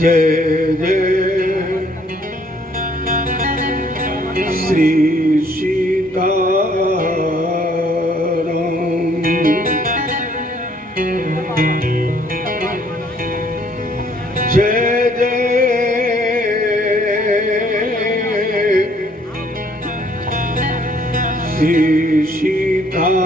जय जय श्री सीताराम। जय जय श्री सीताराम।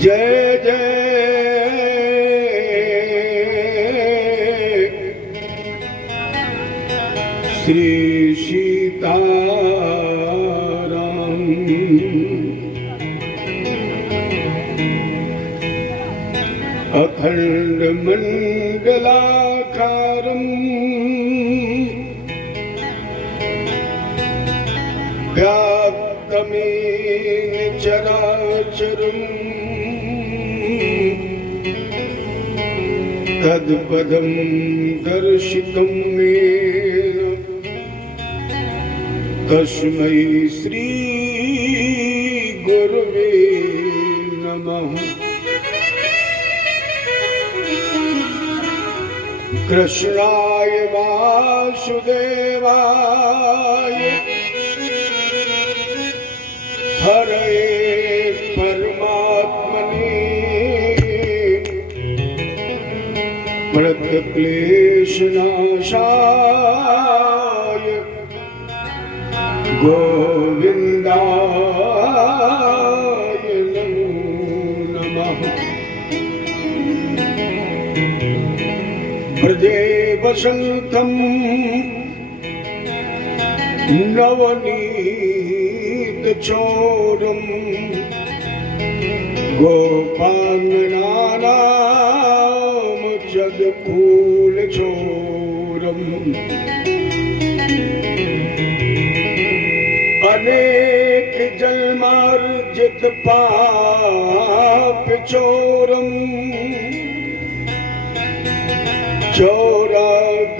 जय जय श्री सीताराम। अखंड मंडलाकारं व्याप्तमेन चराचरम् तत्पदं दर्शितं येन तस्मै श्री गुरवे नमः। कृष्णाय वासुदेवाय हरे परमात्मने प्रणतक्लेशनाशाय गोविन्दाय नमो नमः। ब्रजे वसन्तं नवनीतचोरं गोपाङ्गनानां जगफूलचोरम् अनेक जन्मार्जित पाप चोरम् चोराग्रगण्यम्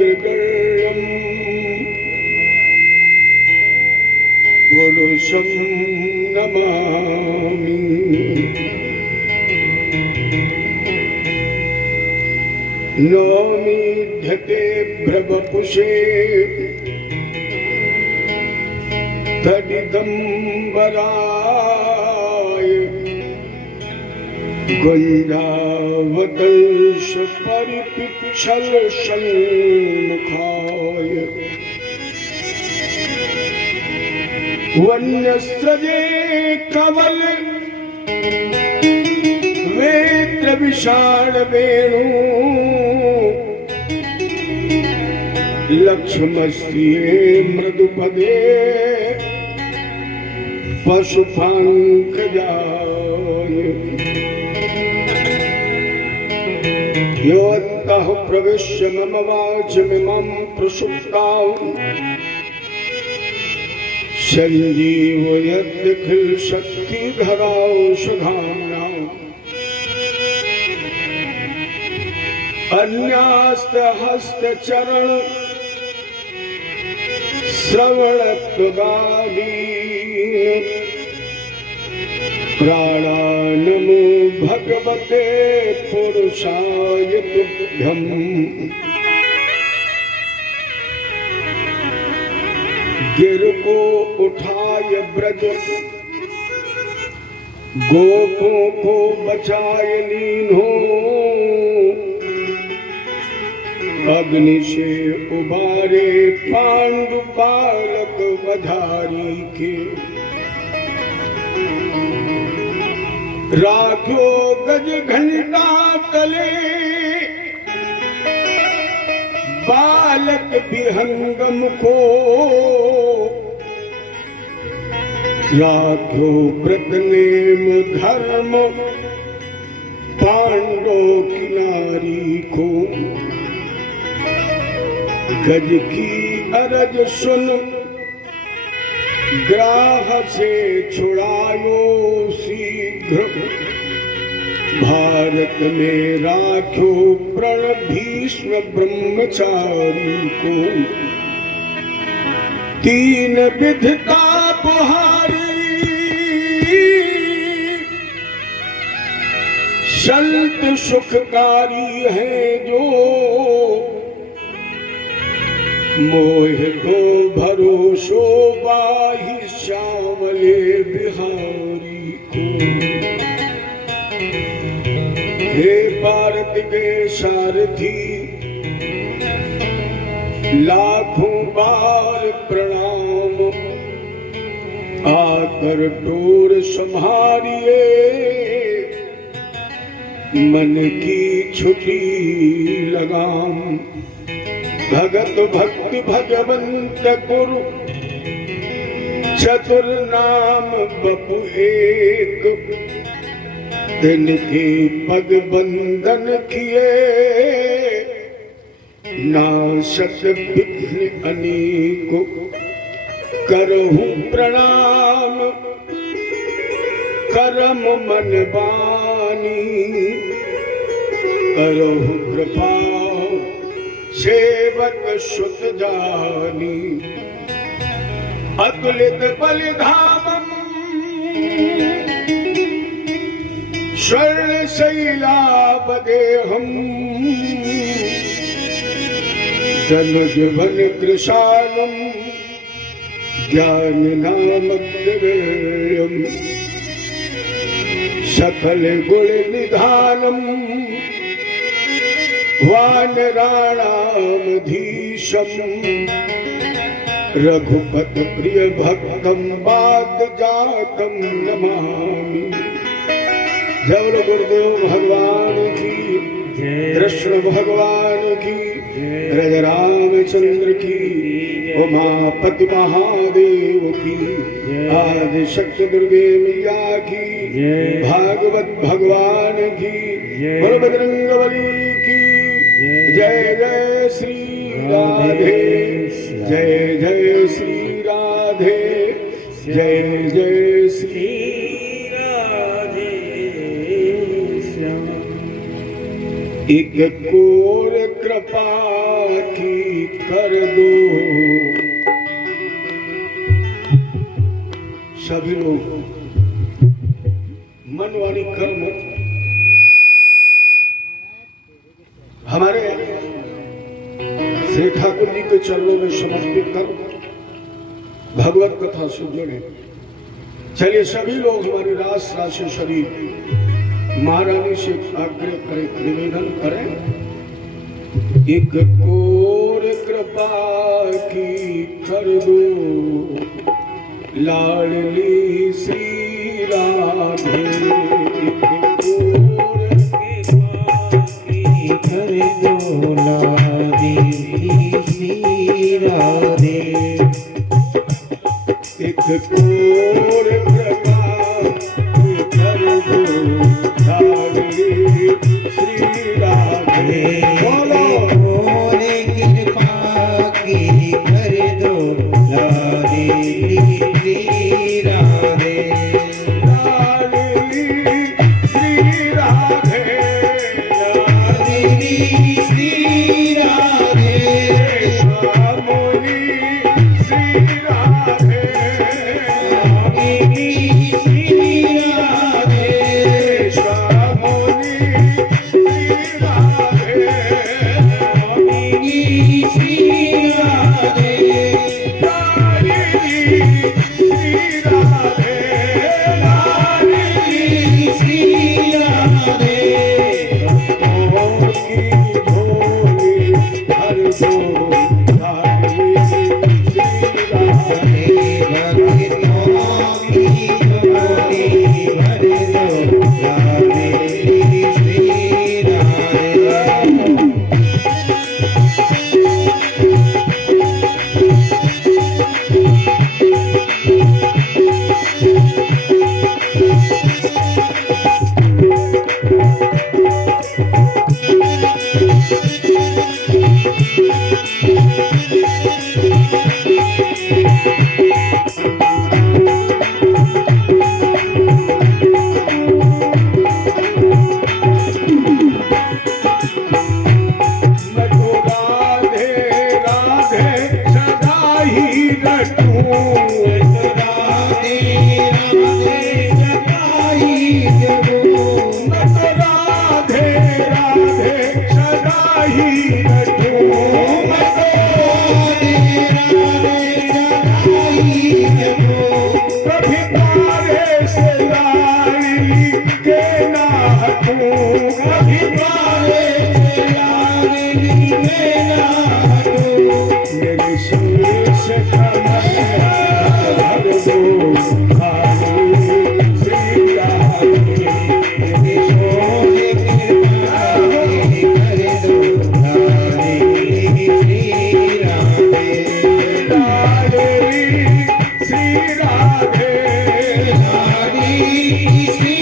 पुरुषं नमामि। नौमीध्यते भ्रवपुषे तदिदम्बराय गुञ्जावदंश परिपिच्छल सन्मुखाय वन्यस्रजे कवल वेत्र विशाल वेणु लक्ष्मस्त्रिये मृदुपदे पशुपाङ्कजाय योऽन्तः प्रविश्य मम वाचमिमं प्रसुप्तां सञ्जीवयत्यखिलशक्तिधरां सुधाम्नां अन्यास्तहस्तचरण श्रवणत्वगादीन् प्राणानमो भगवते पुरुषाय तुभ्यम्। गिर को उठाय ब्रज गोपों को बचाए लीन्हो अग्नि से उबारे पांडु पालक मधारी के राख्यो गज घंटा तले बालक विहंगम को राख्यो व्रत नेम धर्म पांडव की नारी को गज की अरज सुन ग्राह से छुड़ायो शीघ्र भारत में राख्यो प्रण भीष्म ब्रह्मचारी को तीन विधता बुहारी संत सुखकारी है जो मोह को भरोसो बाही श्यामले बिहारी को। हे भारत के सारथी लाखों बार प्रणाम, आकर डोर संभालिए मन की छुटी लगाम। भगत भक्त भगवंत गुरु चतुर नाम बपु एक, तिनके पग बंधन किए नाशक विघ्न अनेक। करहु प्रणाम करम मन बानी, करहु कृपा सेवक सुत जानी। अतुलित बलिधामम स्वर्ण शैलावदेहम, जनुज बन कृशालम ज्ञान नामग्रयम। सकल गुण निधानम वानराणामधीशम। रघुपत प्रिय भक्तम बात जातम नमामि। जय गुरुदेव भगवान की, कृष्ण भगवान की, रज रामचंद्र की, उमापति महादेव की, आदि शक्ति दुर्गे मैया की, भागवत भगवान की, बजरंगबली की। जय जय श्री राधे, जय जय श्री राधे, जय जय श्री राधे श्याम। एक कोर कृपा की कर दो। सभी लोग मन वाणी कर्म हमारे श्री ठाकुर जी के चरणों में समर्पित कर भगवत कथा से जुड़े। चलिए सभी लोग हमारी रास राशेश्वरी महारानी से आग्रह करें, निवेदन करें। एक कोर कृपा की कर दो लाडली श्री राधे। एक कोर कृपा की कर दो लाडली श्री राधे। एक कोर कृपा की कर दो लाडली श्री राधे। बोलो कृपा की कर दो लाडली श्री राधे। लाडली श्री राधे, लाडली श्री राधे, श्यामोली श्री राधे, लाडली श्री राधे, श्यामोली श्री राधे, लाडली श्री राधे, लाडली श्री राधे, लाडली श्री राधे। भक्तों की झोली भर दो लाडली श्री राधे। भक्तों की झोली भर दो लाडली श्री राधे। मैं तो राधे राधे सदा ही रट राधे श्री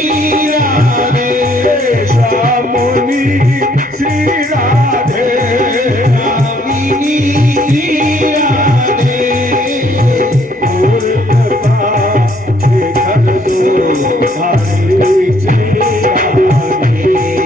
राधे श्यामोनी श्री राधे कामिनी श्री राधे और कृपा कर दो हरि श्री राधे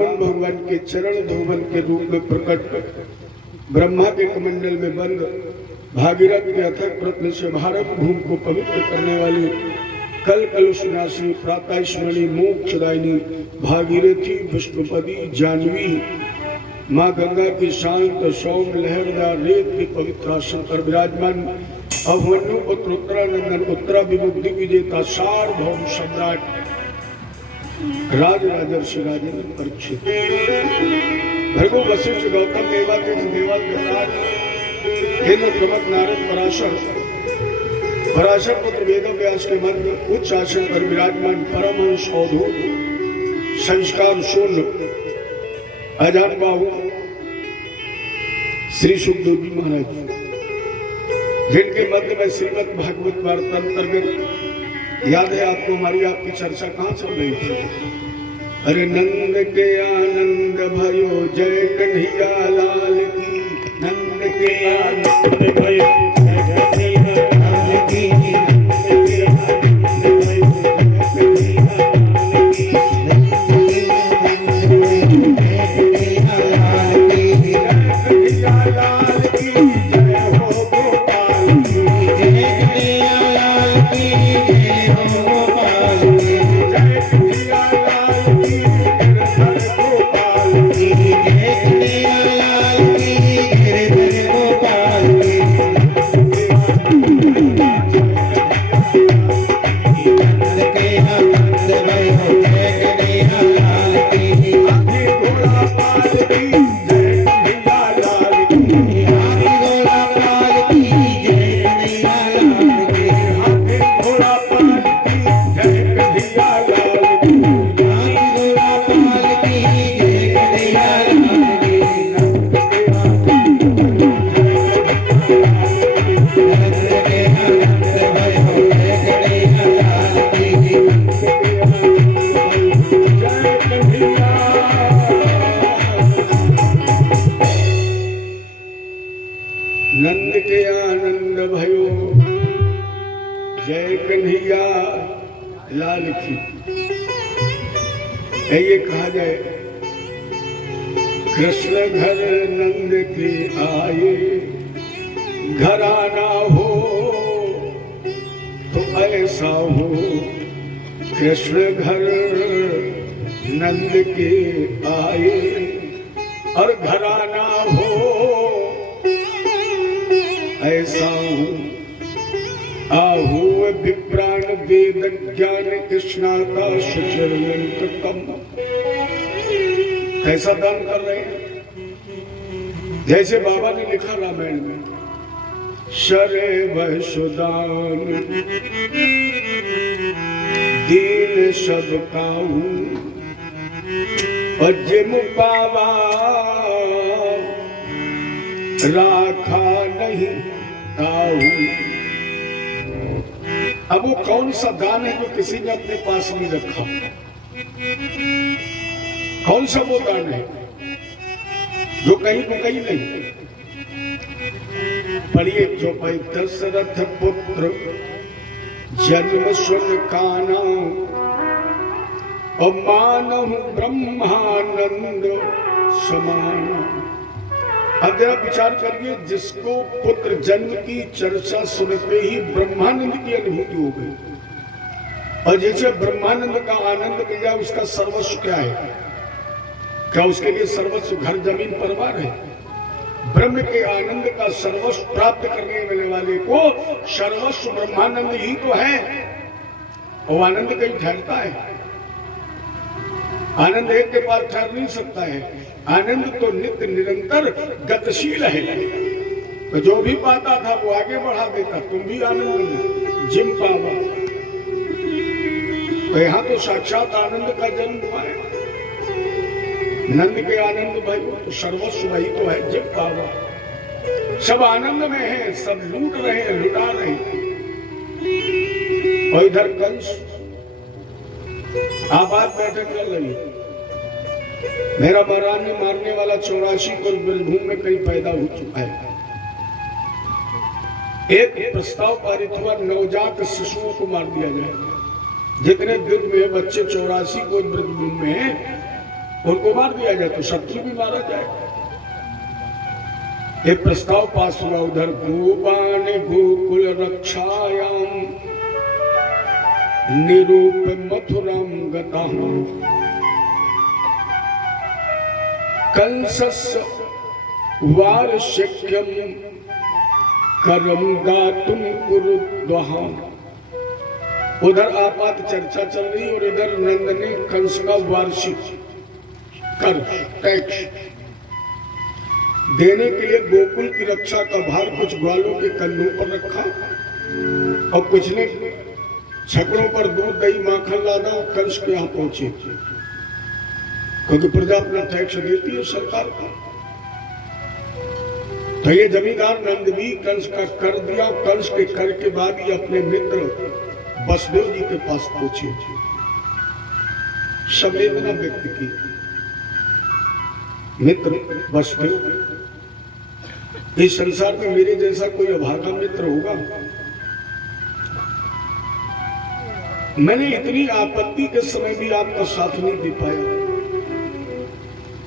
वामन भगवान के चरण धोवन के रूप में प्रकट, ब्रह्मा के कमंडल में बंद, भागीरथ के अथक प्रयत्न से भारत भूमि को पवित्र करने वाली, कल कलुषनाशिनी, प्रातः स्मरणी, मोक्षदायिनी भागीरथी, विष्णुपदी, जानवी, माँ गंगा की शांत सौम्य लहरदार रेत की पवित्र आसन पर विराजमान, अभिमन्यु पुत्र उत्तरानंदन, उत्तरा विमुक्ति विजेता, सार्वभौम सम्राट, राज राजर्षि राजेंद्र परीक्षित, भृगु वशिष्ठ गौतम देवातीर्थ देवाल गणराज, इंद्र प्रमुख नारद पराशर पुत्र वेद व्यास के मध्य उच्च आसन पर विराजमान परमहंस अवधूत, संस्कार शून्य अजान बाहु श्री सुखदेव जी महाराज, जिनके मध्य में श्रीमद् भागवत वार्ता अंतर्गत याद है आपको, हमारी आपकी चर्चा कहाँ चल रही थी? अरे नंद के आनंद भयो जय कन्हैया लाल की, नंद के आनंद भयो जय कन्हैया लाल की, नंद के आनंद भयो जय कन्हैया लाल की, कन्हैया लाल की, जय हो गोपाल की, जय कन्हैया लाल की, जय हो गोपाल की, जय कन्हैया लाल की, गिरधर गोपाल की, जय कन्हैया लाल की, गिरधर गोपाल की, नंद के आनंद भयो जय कन्हैया लाल की, हाथी घोड़ा पाल की, जय कन्हैया लाल की, हाथी घोड़ा पाल की, जय कन्हैया लाल की, हाथी घोड़ा पाल की, जय कन्हैया लाल की, हाथी घोड़ा पाल की, जय कन्हैया लाल की, नंद के आनंद भयो जय कन्हैया लाल की, जय कन्हैया। नंद के आनंद भयो जय कन्हैया लाल की। ये कहा जाए, कृष्ण घर नंद के आए, घराना हो तो ऐसा हो, कृष्ण घर नंद के आए और घराना हो ऐसा हो, आहू विप्राण वेद ज्ञान कृष्णाता सुचरतम। कैसा दान कर रहे हैं? जैसे बाबा ने लिखा रामायण में, शरे वह सुदान दीन सब काहू, अजिम पावा राखा नहीं ताहू। अब वो कौन सा दान है जो किसी ने अपने पास नहीं रखा? कौन सा वो दान है जो कहीं को कहीं नहीं? पढ़िए, जो भाई दशरथ पुत्र जन्म सुन काना, और मानहु ब्रह्मानंद समान। अब जरा विचार करिए, जिसको पुत्र जन्म की चर्चा सुनते ही ब्रह्मानंद की अनुभूति हो गई, और जैसे ब्रह्मानंद का आनंद मिला, उसका सर्वस्व क्या है? क्या उसके लिए सर्वस्व घर जमीन परिवार है? ब्रह्म के आनंद का सर्वस्व प्राप्त करने वाले को सर्वस्व ब्रह्मानंद ही तो है। और आनंद कहीं ठहरता है? आनंद एक के पास ठहर नहीं सकता है। आनंद तो नित्य निरंतर गतिशील है। तो जो भी पाता था वो आगे बढ़ा देता। तुम भी आनंद में जिम पावा। तो यहाँ तो साक्षात आनंद का जन्म हुआ है। नंद के आनंद भाई तो सर्वस्व वही तो है, जिम पावा। सब आनंद में है, सब लूट रहे हैं, लुटा रहे हैं। और इधर कंस आबाद बैठक चल रही है। मेरा महारानी मारने वाला 84 को ब्रजभूमि में कहीं पैदा हो चुका है। एक प्रस्ताव पारित हुआ, नवजात शिशुओं को मार दिया जाए। जितने दुर्ग में बच्चे 84 को ब्रजभूमि में हैं, उनको मार दिया जाए तो शत्रु भी मारा जाए। एक प्रस्ताव पास हुआ उधर, गोपान गोकुल रक्षायाम निरूप मथुराम गता कंसस्य वार्षिक्यम करम दातुम कुरुद्वहा। उधर आपात चर्चा चल रही और इधर नंद ने कंस का वार्षिक कर टैक्स देने के लिए गोकुल की रक्षा का भार कुछ ग्वालों के कंधों पर रखा और कुछ ने छकड़ों पर दूध दही माखन लादा और कंस के यहाँ पहुंचे, क्योंकि प्रजा अपना टैक्स देती है सरकार का। तो ये जमींदार नंद भी कंस का कर दिया। कंस के कर के बाद ही अपने मित्र वसुदेव जी के पास पहुंचे। संवेदना व्यक्त की, मित्र वसुदेव, इस संसार में मेरे जैसा कोई अभागा मित्र होगा? मैंने इतनी आपत्ति के समय भी आपका साथ नहीं दे पाया।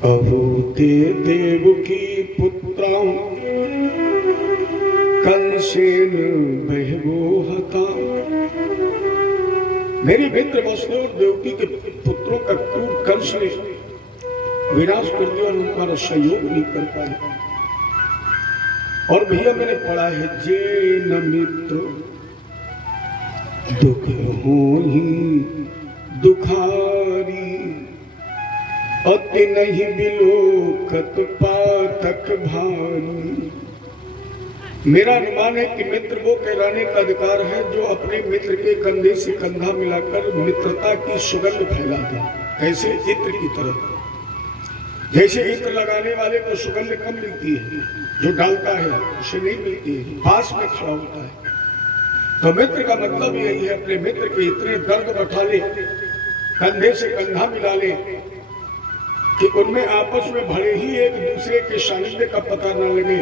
अभूते देव की पुत्रा कंसेन बहवो हता। मेरे मित्र वसुदेव और देवकी के पुत्रों का क्रूर कंस ने विनाश कर दिया और उनका सहयोग नहीं कर पाया। और भैया मैंने पढ़ा है, जे न मित्र दुख हो ही दुखारी, अति नहीं बिलोकत पातक भारी। मेरा अनुमान है कि मित्र वो कहलाने का अधिकार है जो अपने मित्र के कंधे से कंधा मिलाकर मित्रता की सुगंध फैला दे। कैसे? इत्र की तरह। जैसे इत्र लगाने वाले को सुगंध कम मिलती है, जो डालता है उसे नहीं मिलती है, पास में खड़ा होता है। तो मित्र का मतलब यही है, अपने मित्र के इतने दर्द बैठा ले, कंधे से कंधा मिला ले कि उनमें आपस में भले ही एक दूसरे के सानिध्य का पता न लगे,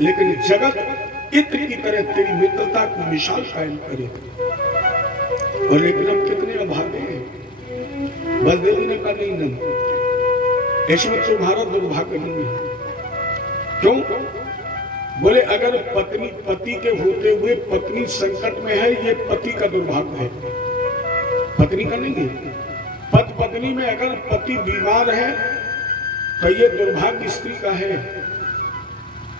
लेकिन जगत इत्र की तरह तेरी मित्रता को मिसाल कायम करे। और लेकिन हम कितने अभागे हैं। बलदेव ने कहा नहीं नहीं, इसमें तुम्हारा दुर्भाग्य नहीं है। क्यों? बोले अगर पत्नी पति के होते हुए पत्नी संकट में है, ये पति का दुर्भाग्य है, पत्नी का नहीं है। पति पत्नी में अगर पति बीमार है तो ये दुर्भाग्य स्त्री का है।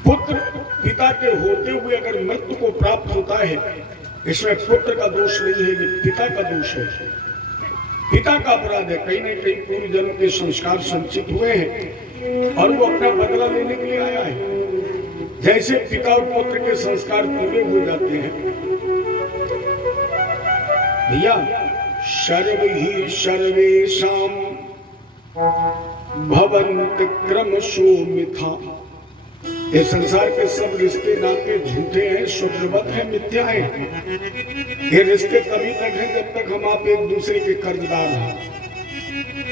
पुत्र पिता के होते हुए अगर मृत्यु को प्राप्त होता है, इसमें पुत्र का दोष नहीं है, ये पिता का दोष है, पिता का अपराध है। कहीं न कहीं पूर्व जन्म के संस्कार संचित हुए हैं और वो अपना बदला लेने के लिए आया है। जैसे पिता और पुत्र के संस्कार पूरे हो जाते हैं भैया, सर्व ही सर्वेषां भवन्ति क्रमशो मिथा। ये संसार के सब रिश्ते नाते झूठे हैं, शुद्धवत है, मिथ्या है। ये रिश्ते तभी तक हैं जब तक हम आप एक दूसरे के कर्जदार हैं,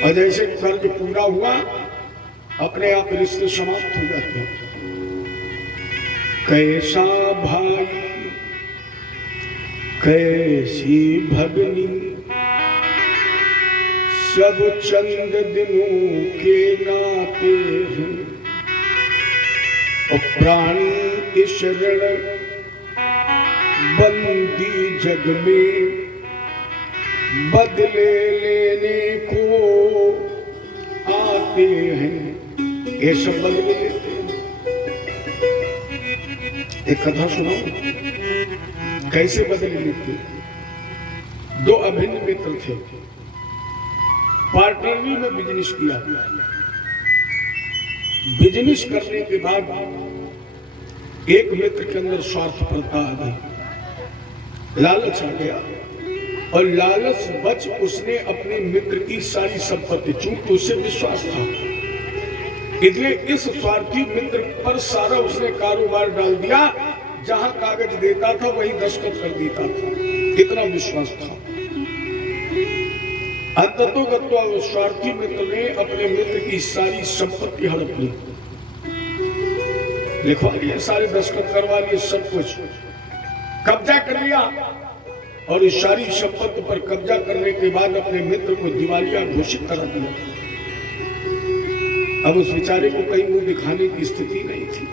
और जैसे कर्ज पूरा हुआ अपने आप रिश्ते समाप्त हो जाते हैं। कैसा भाई कैसी भगनी, सब चंद दिनों के नाते हैं, और प्राण की शरण बंदी जग में बदले लेने को आते हैं। ये सब बदले लेते हैं। एक कथा सुनाओ कैसे बदले लेते। दो अभिन्न मित्र थे, पार्टनरी में बिजनेस किया। बिजनेस करने के बाद एक मित्र के अंदर स्वार्थपरता आ गई, लालच आ गया, और लालच बच उसने अपने मित्र की सारी संपत्ति, चूंकि उसे विश्वास था, इसलिए इस स्वार्थी मित्र पर सारा उसने कारोबार डाल दिया। जहां कागज देता था वहीं दस्तखत कर देता था, इतना विश्वास था। अंततोगत्वा उस स्वार्थी मित्र ने अपने मित्र की सारी संपत्ति हड़प ली, लिखवा लिया, सारे दस्तखत करवा लिए, सब कुछ कब्जा कर लिया। और इस सारी संपत्ति पर कब्जा करने के बाद अपने मित्र को दिवालिया घोषित करा दिया। अब उस बेचारे को कहीं मुंह दिखाने की स्थिति नहीं थी।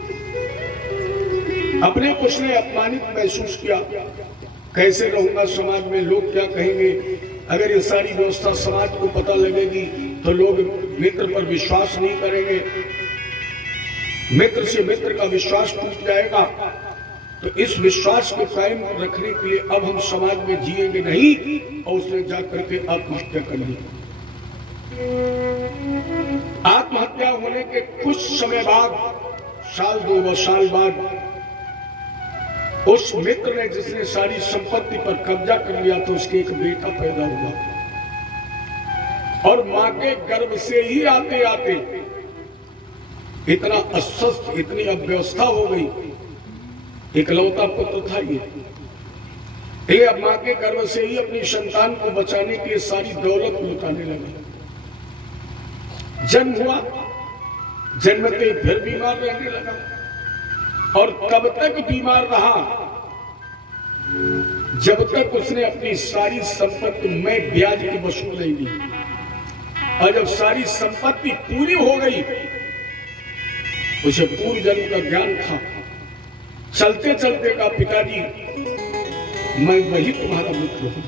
अपने को उसने अपमानित महसूस किया, कैसे रहूंगा समाज में, लोग क्या कहेंगे। अगर ये सारी व्यवस्था समाज को पता लगेगी तो लोग मित्र पर विश्वास नहीं करेंगे, मित्र से मित्र का विश्वास टूट जाएगा। तो इस विश्वास को कायम रखने के लिए अब हम समाज में जिएंगे नहीं, और उसने जाकर के आत्महत्या कर ली। आत्महत्या होने के कुछ समय बाद, साल 2 साल बाद, उस मित्र ने जिसने सारी संपत्ति पर कब्जा कर लिया तो उसके एक बेटा पैदा हुआ, और मां के गर्भ से ही आते आते इतना अस्वस्थ, इतनी अव्यवस्था हो गई। इकलौता पुत्र था ये अब मां के गर्भ से ही अपनी संतान को बचाने के लिए सारी दौलत लुटाने लगा। जन्म हुआ, जन्मते फिर बीमार रहने लगा, और कब तक बीमार रहा, जब तक उसने अपनी सारी संपत्ति में ब्याज की वसूल नहीं दी। और जब सारी संपत्ति पूरी हो गई, उसे पूर्व जन्म का ज्ञान था। चलते चलते का पिताजी, मैं वही तुम्हारा मित्र हूं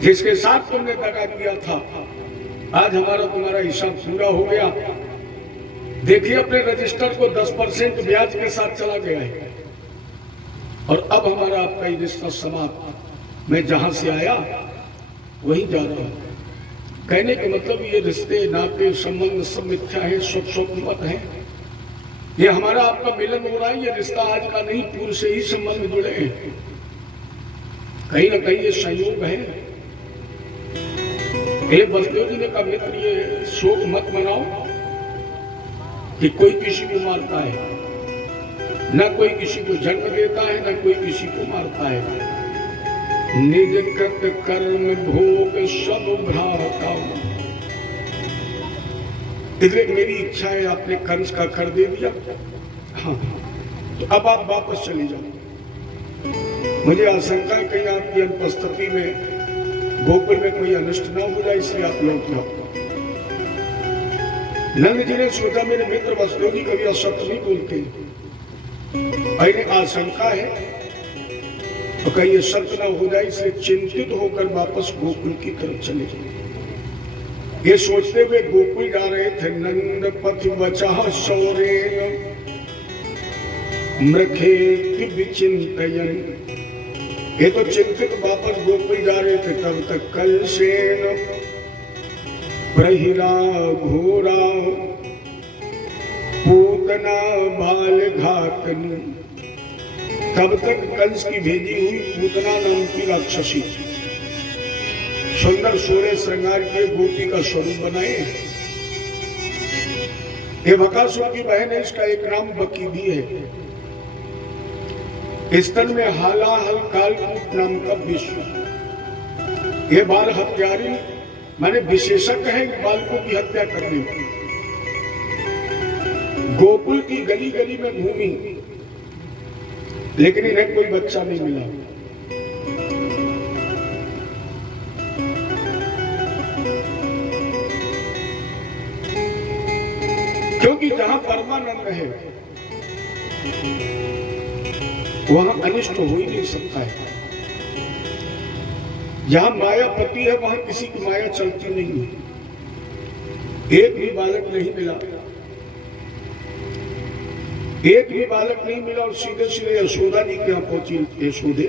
जिसके साथ तुमने दगा किया था। आज हमारा तुम्हारा हिसाब पूरा हो गया। देखिए अपने रजिस्टर को 10% ब्याज के साथ चला गया है, और अब हमारा आपका ये रिश्ता समाप्त। मैं जहां से आया वहीं जा रहा हूं। कहने का मतलब ये रिश्ते, नाते, संबंध सब मिथ्या है, स्वप्न है। ये हमारा आपका मिलन हो रहा है, ये रिश्ता आज का नहीं, पूर्व से ही संबंध जुड़े हैं। कहीं ना कहीं ये संयोग है। बलदेव जी ने कहा मित्र, ये शोक मत मनाओ कि कोई किसी को मारता है, न कोई किसी को जन्म देता है, न कोई किसी को मारता है। निज कृत कर्म भोग सब भ्राता। इसलिए मेरी इच्छा है, आपने कंस का कर दे दिया, हाँ, तो अब आप वापस चले जाओ। मुझे आशंका कहीं आपकी अनुपस्थिति में गोकुल में कोई अनिष्ट ना हो जाए, इसलिए आप लौट जाओ। नंद जी ने सोचा मेरे मित्र वसुदेव जी कभी असत्य नहीं बोलते, इन्हें आशंका है तो कहीं ये सत्य ना हो जाए, इसलिए चिंतित होकर वापस गोकुल की तरफ चले गए। ये सोचते हुए गोकुल जा रहे थे। नंद पथ बचा सौरेन मृखे विचिंतयन। ये तो चिंतित वापस गोकुल जा रहे थे, तब तक कंसेन प्रहिरा घोरा पूतना बाल घातनी। तब तक कंस की भेजी हुई पूतना नाम की राक्षसी सुंदर सोरे श्रृंगार के गोपी का स्वरूप बनाए। ये बकासुर की बहन है, इसका एक नाम बकी भी है। स्तन में हालाहल कालकूट नाम का विश्व। ये बाल हत्यारी माने विशेषज्ञ है बालकों की हत्या करने में। गोकुल की गली गली में घूमी, लेकिन इन्हें कोई बच्चा नहीं मिला। क्योंकि जहां परमानंद है वहां अनिष्ट हो ही नहीं सकता है। जहां मायापति है वहां किसी की माया चलती नहीं है। एक भी बालक नहीं मिला, एक भी बालक नहीं मिला, और सीधे सीधे यशोदा जी के यहां पहुंची। यशोदे,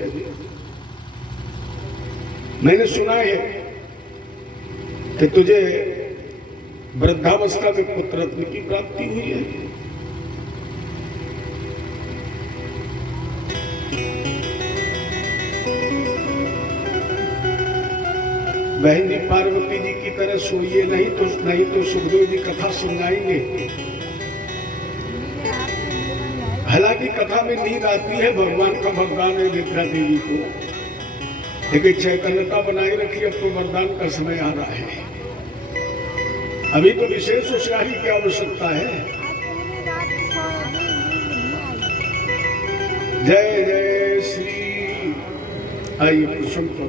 मैंने सुना है कि तुझे वृद्धावस्था में पुत्र रत्न की प्राप्ति हुई है। बहन जी पार्वती जी की तरह सोइए, नहीं तो सुखदेव जी कथा सुनाएंगे। हालांकि कथा में नींद आती है, भगवान का वरदान है विद्या देवी को, लेकिन चैतन्यता बनाए रखी। अब तो वरदान का समय आ रहा है, अभी तो विशेष होशियारी की आवश्यकता है। जय जय श्री। आइए सुनते।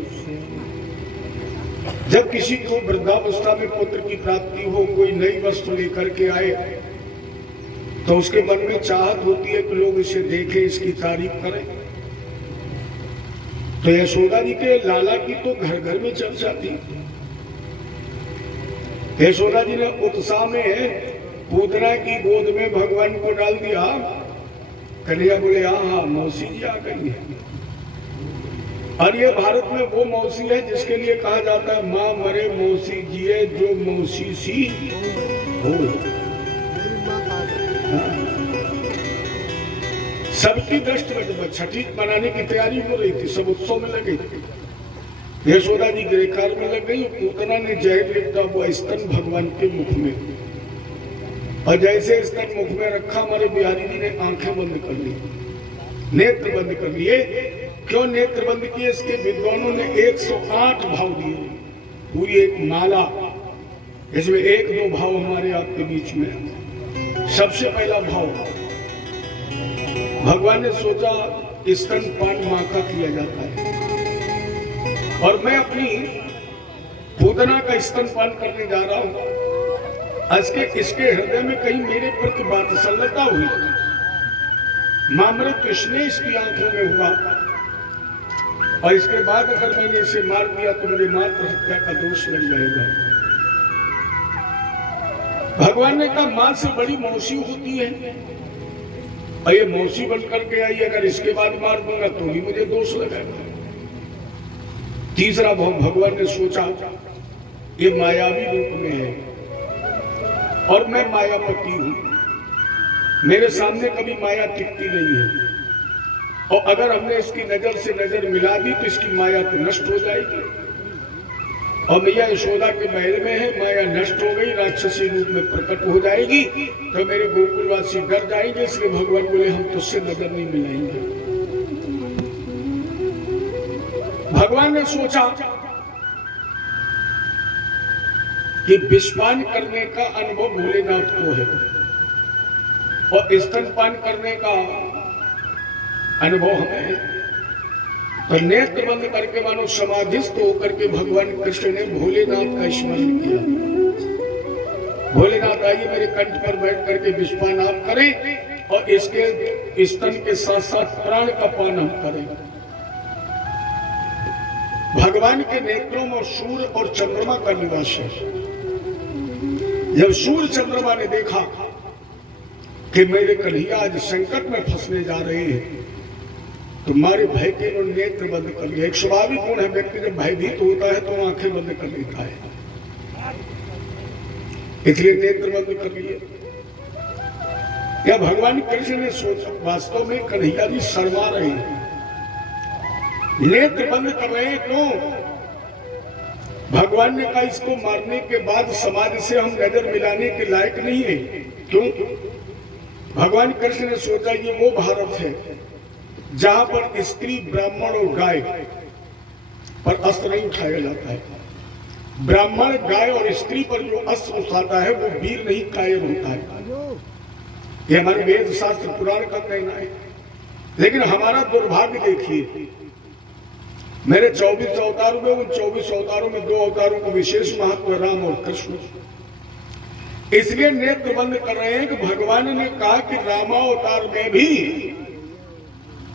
जब किसी को वृद्धावस्था में पुत्र की प्राप्ति हो, कोई नई वस्तु लेकर के आए, तो उसके मन में चाहत होती है कि लोग इसे देखें, इसकी तारीफ करें। तो यशोदा जी के लाला की तो घर घर में चर्चा थी। यशोदा जी ने उत्साह में पूतना की गोद में भगवान को डाल दिया। कन्हैया बोले हाँ, मौसी जी आ गई है। और ये भारत में वो मौसी है जिसके लिए कहा जाता है माँ मरे मौसी जिए, जो मौसी सी हो। सबकी दृष्टि में छठी मनाने की तैयारी हो रही थी, सब उत्सव में लगे थे। यशोदा जी गिरकार में लग गई। पूतना ने जहर लिखता हुआ स्तन भगवान के मुख में, और जैसे स्तन मुख में रखा, हमारे बिहारी जी ने आंखें बंद कर ली, नेत्र बंद कर लिए। क्यों नेत्र बंद किए? इसके विद्वानों ने 108 भाव दिए, पूरी एक माला, इसमें 1-2 भाव हमारे आपके बीच में। सबसे पहला भाव, भगवान ने सोचा स्तनपान मां का किया जाता है, और मैं अपनी पूतना का स्तनपान करने जा रहा हूं। इसके हृदय में कहीं मेरे प्रति वात्सल्यता हुई, मामृत स्नेह इसकी आंखों में हुआ, और इसके बाद अगर मैंने इसे मार दिया तो मुझे मातृ हत्या का दोष लग जाएगा। भगवान ने कहा मां से बड़ी मौसी होती है, और ये मौसी बनकर के आई, अगर इसके बाद मार दूंगा तो भी मुझे दोष लगाएगा। तीसरा भाव, भगवान ने सोचा ये मायावी रूप में है और मैं मायापति हूं, मेरे सामने कभी माया टिकती नहीं है, और अगर हमने इसकी नजर से नजर मिला दी तो इसकी माया तो नष्ट हो जाएगी। और मैया यशोदा के महल में है, माया नष्ट हो गई, राक्षसी रूप में प्रकट हो जाएगी, तो मेरे गोकुलवासी डर जाएंगे। इसलिए भगवान बोले हम तुझसे नजर नहीं मिलाएंगे। भगवान ने सोचा कि विषपान करने का अनुभव भोलेनाथ को है, और स्तनपान करने का अनुभव हमें। तो नेत्र बंद करके मानो समाधिस्थ होकर के भगवान कृष्ण ने भोलेनाथ का स्मरण किया। भोलेनाथ आइए मेरे कंठ पर बैठ करके विषपान आप करें, और इसके स्तन के साथ साथ प्राण का पान हम करें। भगवान के नेत्रों में सूर्य और चंद्रमा का निवास है। जब सूर्य चंद्रमा ने देखा कि मेरे कन्हैया आज संकट में फंसने जा रहे हैं, तो मारे भय के उन्होंने नेत्र बंद कर लिया। एक स्वाभाविक गुण है, व्यक्ति जब भयभीत होता है तो आंखें बंद कर लेता है, इसलिए नेत्र बंद कर लिए। क्या भगवान कृष्ण ने सोचा, वास्तव में कन्हैया जी शर्मा रहे हैं, नेत्र बंद कर रहे हैं। क्यों? भगवान ने कहा इसको मारने के बाद समाज से हम नजर मिलाने के लायक नहीं है। क्यों? भगवान कृष्ण ने सोचा ये वो भारत है जहां पर स्त्री, ब्राह्मण और गाय पर अस्त्र नहीं उठाया जाता है। ब्राह्मण, गाय और स्त्री पर जो अस्त्र उठाता है वो वीर नहीं कायर होता है। ये हमारे वेद शास्त्र पुराण का कहना है। लेकिन हमारा दुर्भाग्य देखिए, मेरे 24 अवतारों में, उन 24 अवतारों में 2 अवतारों को विशेष महत्व, राम और कृष्ण। इसलिए नेत्र बंद कर रहे हैं कि भगवान ने कहा कि रामावतार में भी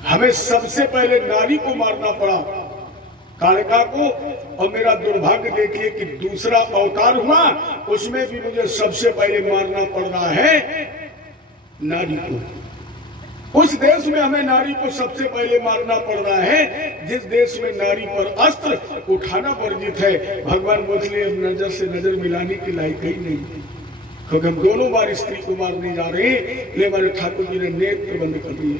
हमें सबसे पहले नारी को मारना पड़ा, कालिका को, और मेरा दुर्भाग्य देखिए कि दूसरा अवतार हुआ, उसमें भी मुझे सबसे पहले मारना पड़ रहा है नारी को। उस देश में हमें नारी को सबसे पहले मारना पड़ रहा है जिस देश में नारी पर अस्त्र उठाना वर्जित है। भगवान बोले अब नजर से नजर मिलाने के लायक ही नहीं, क्योंकि हम दोनों बार स्त्री को मारने जा रहे हैं। इसलिए हमारे ठाकुर जी ने नेत्र बंद कर दिए,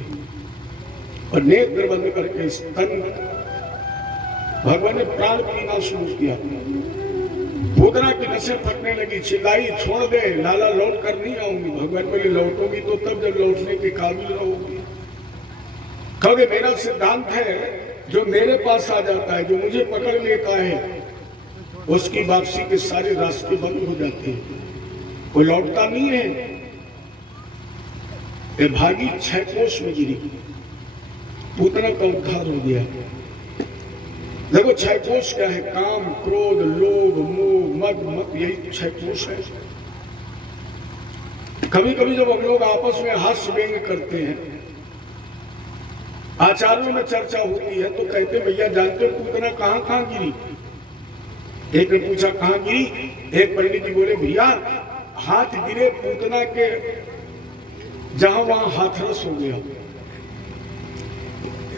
और नेत्र बंद करके स्तन भगवान ने प्राण पीना शुरू किया। पूतना की नसें फटने लगी, चिल्लाई छोड़ दे, लाला लौट कर नहीं आऊंगी। भगवान बोले लौटोगी तो तब जब लौटने के काबिल रहोगी, क्योंकि मेरा सिद्धांत है जो मेरे पास आ जाता है, जो मुझे पकड़ लेता है, उसकी वापसी के सारे रास्ते बंद हो जाते हैं, वो लौटता नहीं है। ये भागी 6 कोस में गिरी, पूतना का उद्धार हो गया। देखो छह कोष क्या है? काम, क्रोध, लोभ, मोह, मद, मत, यही छह कोष है। कभी कभी जब हम लोग आपस में हास्य व्यंग करते हैं, आचार्यों में चर्चा होती है, तो कहते भैया जानते हो पूतना कहां कहां गिरी? एक ने पूछा कहां गिरी? एक पंडित जी बोले भैया हाथ गिरे पूतना के जहां वहां हाथरस हो गया,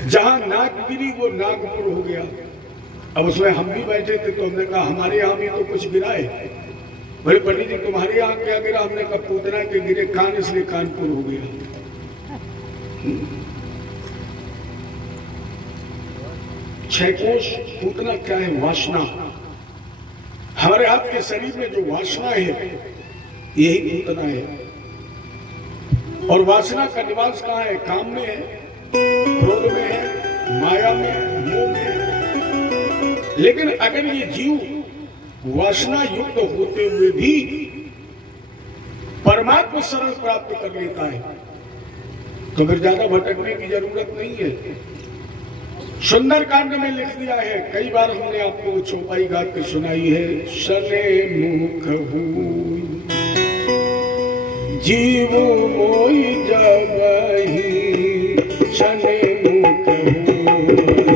जहां नाक गिरी वो नागपुर हो गया। अब उसमें हम भी बैठे थे तो हमने कहा हमारे यहाँ भी तो कुछ गिरा है। बोले पंडित जी तुम्हारे यहाँ क्या गिरा? हमने कहा पूतना के गिरे कान, इसलिए कानपुर हो गया। छह कोष पूतना क्या है? वासना। हमारे आपके शरीर में जो वासना है यही पूतना है। और वासना का निवास कहाँ है? काम में है, क्रोध में है, माया में, मोह में है। लेकिन अगर ये जीव वासना युक्त होते हुए भी परमात्मा शरण प्राप्त कर लेता है तो फिर ज्यादा भटकने की जरूरत नहीं है। सुंदर कांड में लिख दिया है, कई बार हमने आपको चौपाई गा के सुनाई है। शने मुख हुई जीव मोई जबहि, शने मुख हुई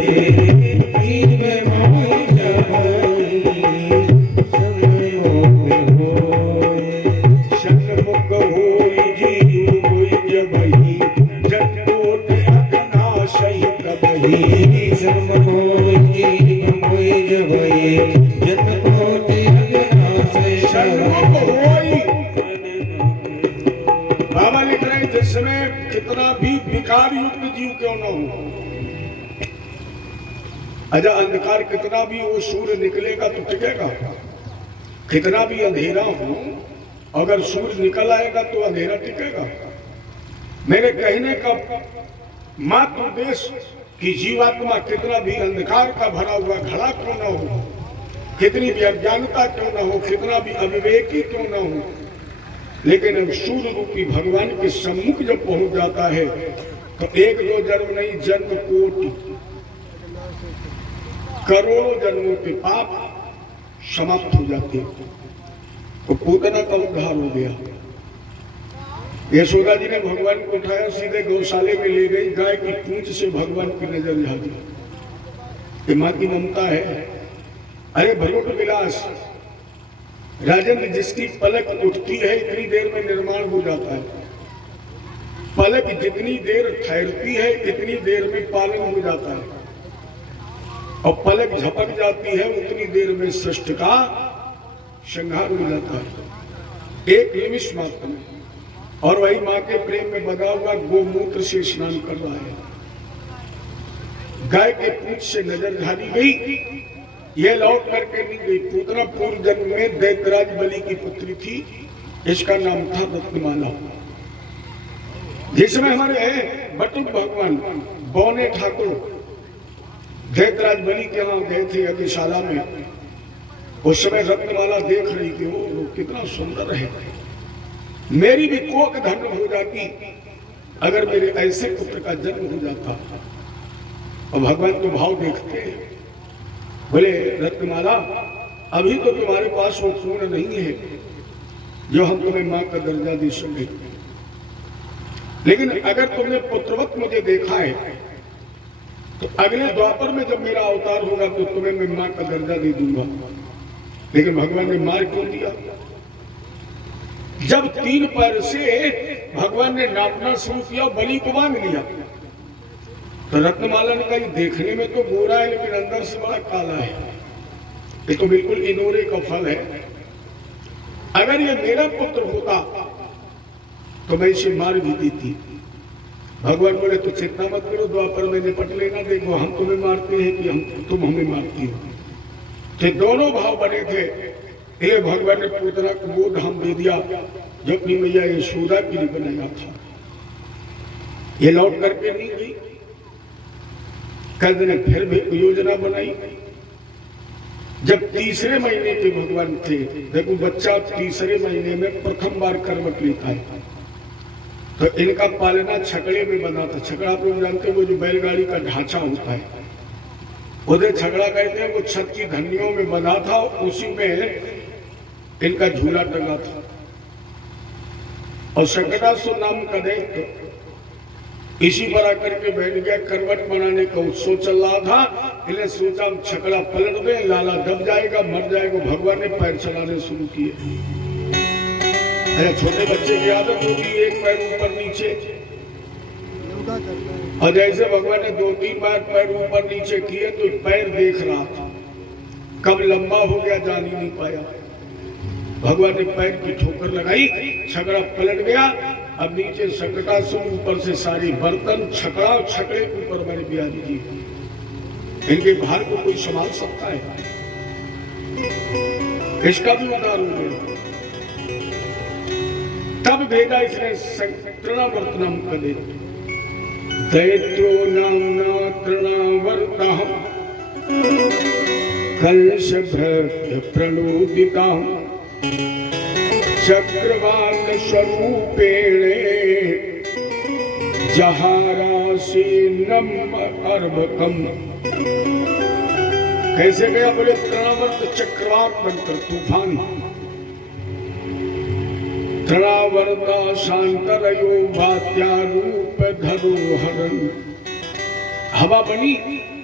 जीव मोई जबहि, सन्मुख होई जीव मोई जबहि, जन्मोट अविनाशहि कबहि। सन्मुख होई जीव मोई जबहि, जन्मोट अविनाशहि कबहि। बाबा लिख रहे हैं जिसमें कितना भी विकार युक्त जीव क्यों न हो, अजा अंधकार कितना भी वो सूर्य निकलेगा तो टिकेगा। कितना भी अंधेरा हो, अगर सूर्य निकल आएगा तो अंधेरा टिकेगा। मेरे कहने का मात्र उद्देश्य कि जीवात्मा कितना भी अंधकार का भरा हुआ घड़ा क्यों न हो, कितनी भी अज्ञानता क्यों न हो, कितना भी अविवेकी क्यों न हो, लेकिन अब सूर्य रूपी भगवान के सम्मुख जब पहुंच जाता है तो एक दो जन्म नहीं, जन्म कोटि करोड़ों जन्मों के पाप समाप्त हो जाते हैं। तो पूतना का उद्धार हो गया। यशोदा जी ने भगवान को उठाया, सीधे गौशाले में ले गई। गाय की पूंछ से भगवान की नजर जा दी। माँ की ममता है। अरे भरोट विलास राजन, जिसकी पलक उठती है इतनी देर में निर्माण हो जाता है। पलक जितनी देर ठहरती है इतनी देर में पालन हो जाता है, और पलक झपक जाती है उतनी देर में सृष्टि का संहार हो जाता है, एक निमिष मात्र में। और वही माँ के प्रेम में बधा हुआ गोमूत्र से स्नान कर रहा है। गाय के पूंछ से नजर झाड़ी गई, ये लौट करके नहीं गई। पूतना पूर्व जन्म में दैत्यराज बलि की पुत्री थी, इसका नाम था रत्नमाला। जिसमें हमारे हैं बटुक भगवान बौने ठाकुर दैत्यराज बलि के यहाँ गए थे यज्ञशाला में। उस समय रत्नमाला देख रही थी, वो कितना सुंदर है। मेरी भी कोख धन्य हो जाती अगर मेरे ऐसे पुत्र का जन्म हो जाता। और भगवान तो भाव देखते हैं, बोले रत्नमाला अभी तो तुम्हारे पास वो पूर्ण नहीं है जो हम तुम्हें मां का दर्जा दे सके, लेकिन अगर तुमने पुत्रवत मुझे देखा है तो अगले द्वापर में जब मेरा अवतार होगा तो तुम्हें मैं मां का दर्जा दे दूंगा। लेकिन भगवान ने मार क्यों दिया? जब 3 पैर से भगवान ने नापना शुरू किया, बलि को बांध लिया, तो रत्नमाला ने कहा देखने में तो गोरा है लेकिन अंदर से बड़ा काला है, ये तो बिल्कुल इनोरे का फल है। अगर ये मेरा पुत्र होता तो मैं इसे मार भी देती। भगवान बोले तो चिंता मत करो, द्वापर में निपट लेना, देखो हम तुम्हें मारते हैं कि तुम हमें मारती हो। तो दोनों भाव बने थे। ये भगवान ने पूतना को वो धाम दे दिया जो अपनी मैया यशोदा के लिए बनाया था। ये लौट करके नहीं गई। कल ने फिर भी योजना बनाई। जब तीसरे महीने के भगवान थे, देखो बच्चा तीसरे महीने में प्रथम बार करवट लेता है, तो इनका पालना छकड़े में बना था। छकड़ा तो जानते हो, वो जो बैलगाड़ी का ढांचा होता है, उधर झगड़ा कहते हैं वो छत की धनियों में बंधा था, उसी में इनका झूला टंगा था। और संकटासुर नाम का दैत्य इसी पर आकर के बैठ गया। करवट बनाने का उत्सव चल रहा था, इन्हें सोचा हम छकड़ा पलट दें, लाला दब जाएगा, मर जाएगा। भगवान ने पैर चलाने शुरू किए। अरे छोटे बच्चे की आदत होगी, एक पैर ऊपर नीचे, और जैसे भगवान ने 2-3 बार पैर ऊपर नीचे किए तो पैर देख रहा था, कब लंबा हो गया जान ही नहीं पाया। भगवान ने पैर की ठोकर लगाई, छकड़ा पलट गया। अब नीचे संकटासुर, ऊपर से सारी बर्तन, छकड़ा और छकड़े के ऊपर मेरे बिहारी जी। इनके भार को कोई संभाल सकता है? इसका भी उद्धार हो गया। तब भेजा इसने तृणावर्तनम करे, दैत्यो नामना तृणावर्तः कंस भृत्य प्रणोदिता चक्रवाक स्वरूपेणे जहारासीनम अर्भकम। कैसे गया? बोले तृणावर्त चक्रवाक बनकर, तूफान। तृणावर्ता शांतरयो वात्यारूप धरोहरन। हवा बनी,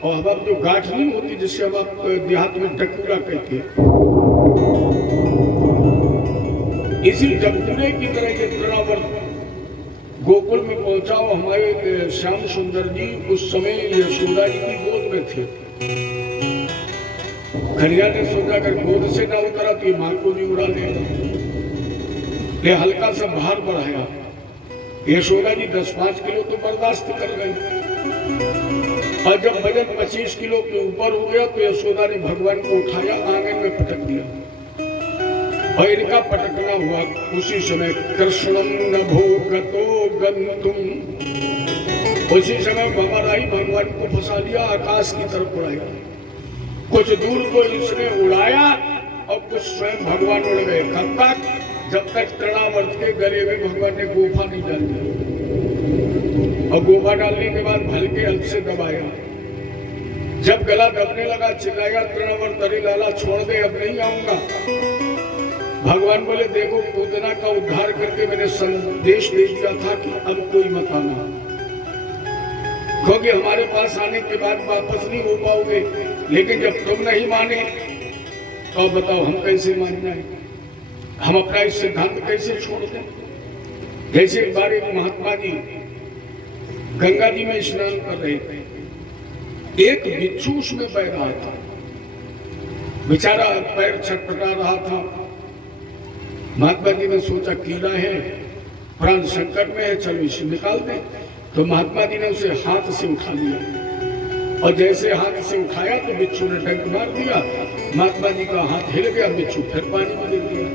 और हवा जो गांठ नहीं होती जिससे हम आप देहात में टकूरा कहते हैं, इसी डकूरे की तरह ये तृणावर्त गोकुल में पहुंचा। हमारे श्याम सुंदर जी उस समय यशोदा जी की गोद में थे। कन्या ने सोचा अगर गोद से ना उतरा तो ये मां को भी उड़ा देगा, ये हल्का सा भार बढ़ाया। यशोदा जी 10-5 किलो तो बर्दाश्त कर गए, और जब वजन 25 किलो के ऊपर हो गया तो यशोदा ने भगवान को उठाया, आंगन में पटक दिया, और इनका पटकना हुआ। उसी समय कृष्णम नभो गतो गंतुम, उसी समय भगवान आई, भगवान को फंसा लिया, आकाश की तरफ उड़ाया। कुछ दूर को इसने उड़ाया और कुछ स्वयं भगवान उड़ गए। कब तक? जब तक तृणावर्त के गले में भगवान ने गोफा नहीं डाल दिया, और गोफा डालने के बाद हल्के हल्क से दबाया। जब गला दबने लगा, चिल्लाया तृणावर्त, अरे लाला छोड़ दे, अब नहीं आऊंगा। भगवान बोले देखो, पूतना का उद्धार करके मैंने संदेश दे दिया था कि अब कोई मत आना, क्योंकि हमारे पास आने के बाद वापस नहीं हो पाओगे। लेकिन जब तुम नहीं माने तो बताओ हम कैसे मान जाए? हम अपना इस सिद्धांत कैसे छोड़ दें? जैसे एक बार एक महात्मा जी गंगा जी में स्नान कर रहे थे, एक बिच्छू उसमें बह रहा था, बेचारा पैर छटपटा रहा था। महात्मा जी ने सोचा कीड़ा है, प्राण संकट में है, चलो इसे निकाल दें। तो महात्मा जी ने उसे हाथ से उठा लिया, और जैसे हाथ से उठाया तो बिच्छू ने डंक मार दिया। महात्मा जी का हाथ हिल गया, बिच्छू फिर पानी में गिर गया।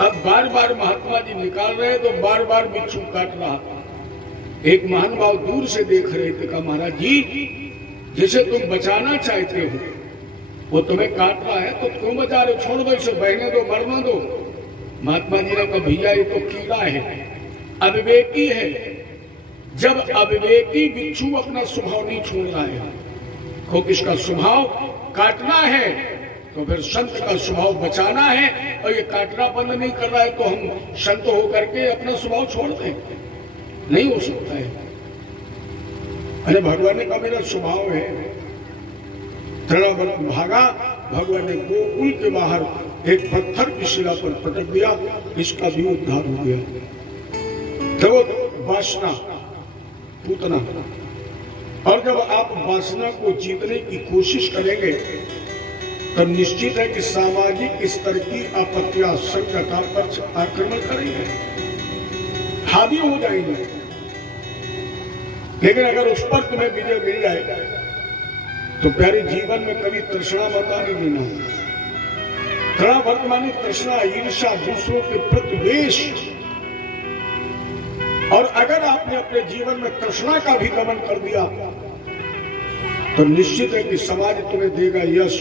अब बार बार महात्मा जी निकाल रहे तो बार बार बिच्छू काट रहा था। एक महान भाव दूर से देख रहे थे, कहा महाराज जी जिसे तुम बचाना चाहते हो वो तुम्हें काट रहा है, तो क्यों बचा रहे? छोड़ दो इसे, बहने दो, मरना दो। महात्मा जी ने कहा भैया ये तो कीड़ा है, अविवेकी है। जब अविवेकी बिच्छू अपना स्वभाव नहीं छोड़ रहा है, क्योंकि इसका स्वभाव काटना है, तो फिर संत का स्वभाव बचाना है, और ये काटना बंद नहीं कर रहा है तो हम संत होकर के अपना स्वभाव छोड़ दें? नहीं हो सकता है। अरे भगवान ने कहा मेरा स्वभाव है। तृणावर्त भागा, भगवान ने गोकुल के बाहर एक पत्थर की शिला पर पटक दिया, इसका भी उद्धार हो गया। तो वासना पूतना, और जब आप वासना को जीतने की कोशिश करेंगे तब निश्चित है कि सामाजिक स्तर की आपत्तियां संकट आप पर आक्रमण करेंगे, हावी हो जाएंगे। लेकिन अगर उस पर तुम्हें विजय मिल जाए तो प्यारे जीवन में कभी तृष्णा बता नहीं देना। तृणा वर्तमान तृष्णा, ईर्ष्या, दूसरों के प्रति द्वेष। और अगर आपने अपने जीवन में तृष्णा का भी दमन कर दिया तो निश्चित है कि समाज तुम्हें देगा यश,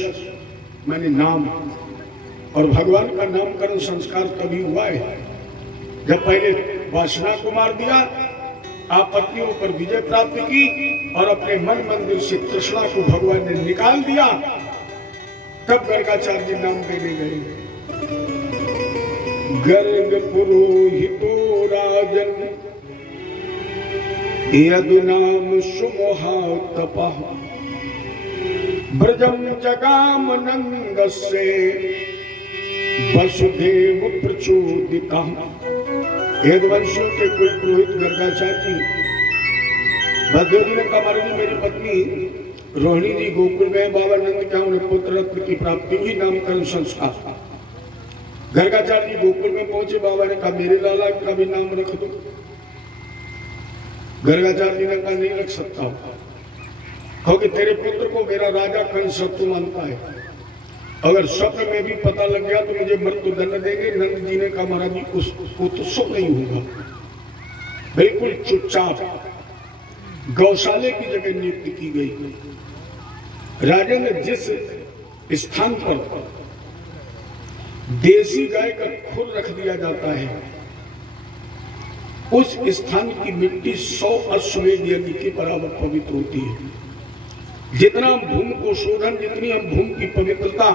मैंने नाम। और भगवान का नामकरण संस्कार तभी हुआ है जब पहले वासना को मार दिया, आपत्तियों पर विजय प्राप्त की और अपने मन मंदिर से तृष्णा को भगवान ने निकाल दिया। तब गर्गाचार्य जी नाम देने गए। गर्ग पुरोहितो राजन यदुनाम सुमोहा तपः ब्रजम जगाम नंदस्य वसुदेव प्रचोदितः। यदुवंशियों के कुल पुरोहित गर्गाचार्य जी भद्रजी ने कहा, महाराज मेरी पत्नी रोहिणी जी गोकुल में बाबा नंद क्या उन्हें पुत्र रत्न की प्राप्ति हुई, नामकरण संस्कार। गर्गाचार्य जी गोकुल में पहुंचे, बाबा ने कहा मेरे लाला का भी नाम रख दो। गर्गाचार्य जी ने कहा नहीं रख सकता हूं, क्योंकि तेरे पुत्र को मेरा राजा कंस शत्रु मानता है, अगर स्वप्न में भी पता लग गया तो मुझे मृत्यु दंड देंगे। नंद जी ने कहा महाराज जी उसको तो सुख नहीं होगा, बिल्कुल चुपचाप गौशाले की जगह नियुक्ति की गई। राजा ने जिस स्थान पर देसी गाय का खुर रख दिया जाता है, उस स्थान की मिट्टी 100 अश्वमेध यज्ञ के बराबर पवित्र होती है। जितना हम भूमि को शोधन, जितनी हम भूमि की पवित्रता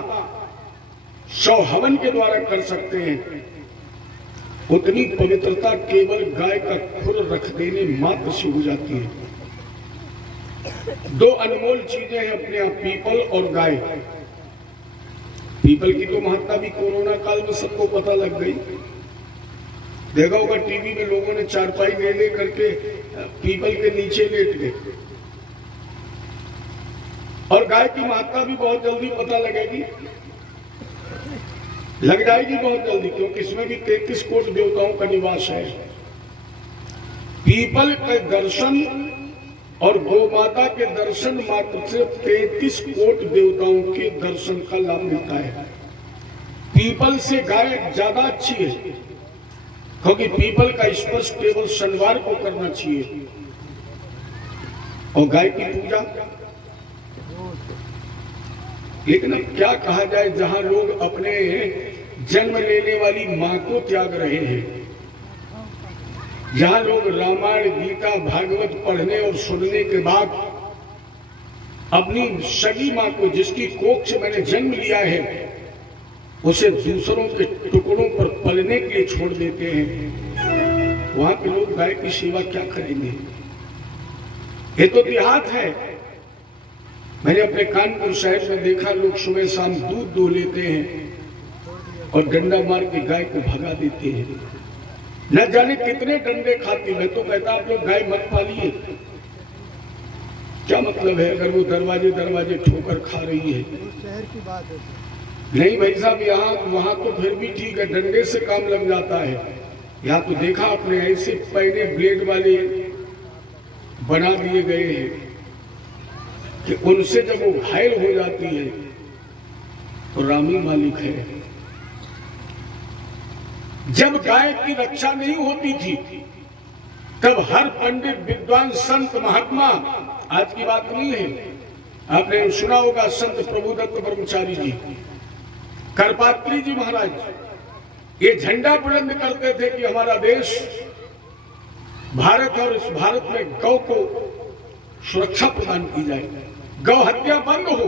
100 हवन के द्वारा कर सकते हैं, उतनी पवित्रता केवल गाय का खुर रख देने मात्र से हो जाती है। 2 अनमोल चीजें हैं अपने आप, पीपल और गाय। पीपल की तो महत्ता भी कोरोना काल में सबको पता लग गई। देखा होगा टीवी में लोगों ने चारपाई ले ले करके पीपल के नीचे लेट गए। और गाय की महत्ता भी बहुत जल्दी पता लगेगी, लग जाएगी बहुत जल्दी, क्योंकि इसमें भी 33 कोटि देवताओं का निवास है। पीपल के दर्शन और गौमाता के दर्शन मात्र से 33 कोटि देवताओं के दर्शन का लाभ मिलता है। पीपल से गाय ज्यादा अच्छी है, क्योंकि पीपल का स्पर्श केवल शनिवार को करना चाहिए। और गाय की पूजा, लेकिन अब क्या कहा जाए, जहां लोग अपने जन्म लेने वाली मां को त्याग रहे हैं, जहां लोग रामायण गीता भागवत पढ़ने और सुनने के बाद अपनी सगी मां को, जिसकी कोख से मैंने जन्म लिया है, उसे दूसरों के टुकड़ों पर पलने के लिए छोड़ देते हैं, वहां के लोग गाय की सेवा क्या करेंगे? ये तो देहात है। मैंने अपने कानपुर शहर में देखा, लोग सुबह शाम दूध दो लेते हैं और डंडा मार के गाय को भगा देते हैं। न जाने कितने डंडे खाती। मैं तो कहता आप लोग गाय मत पालिए। क्या मतलब है अगर वो दरवाजे दरवाजे ठोकर खा रही है? शहर की बात है। नहीं भाई साहब, यहाँ वहां तो फिर भी ठीक है, डंडे से काम लग जाता है। यहाँ तो देखा आपने ऐसे पहले ब्लेड वाले बना दिए गए हैं कि उनसे जब वो घायल हो जाती है तो रामी मालिक है। जब गाय की रक्षा नहीं होती थी तब हर पंडित विद्वान संत महात्मा, आज की बात नहीं है, आपने सुना होगा संत प्रभुदत्त ब्रह्मचारी जी, करपात्री जी महाराज, ये झंडा बुलंद करते थे कि हमारा देश भारत और इस भारत में गौ को सुरक्षा प्रदान की जाए, गौ हत्या बंद हो।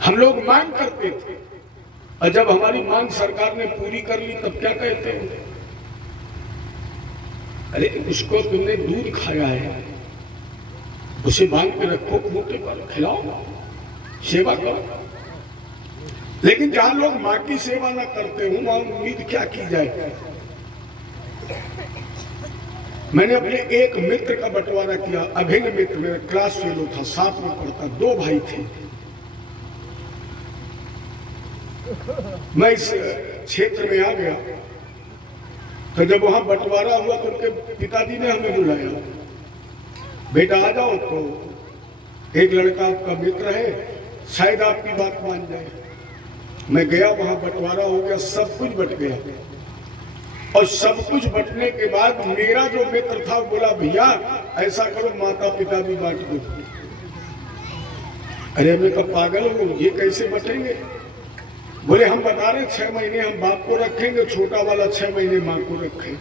हम लोग मांग करते थे और जब हमारी मांग सरकार ने पूरी कर ली तब क्या कहते हैं? अरे उसको तुमने दूध खाया है, उसे बांध के रखो, खूंटे पर खिलाओ, सेवा करो। लेकिन जहां लोग मां की सेवा ना करते हो वहां उम्मीद क्या की जाए? मैंने अपने एक मित्र का बंटवारा किया, अभिन्न मित्र, मेरा क्लास फेलो था, साथ में पढ़ता, 2 भाई थे। मैं इस क्षेत्र में आ गया तो जब वहां बंटवारा हुआ तो उनके पिताजी ने हमें बुलाया, बेटा आ जाओ। तो एक लड़का आपका मित्र है, शायद आपकी बात मान जाए। मैं गया, वहां बंटवारा हो गया, सब कुछ बट गया। और सब कुछ बंटने के बाद मेरा जो मित्र था वो बोला, भैया ऐसा करो माता पिता भी बांट दो। अरे मैं तो पागल हूं, ये कैसे बटेंगे? बोले हम बता रहे 6 महीने हम बाप को रखेंगे, छोटा वाला 6 महीने मां को रखेंगे।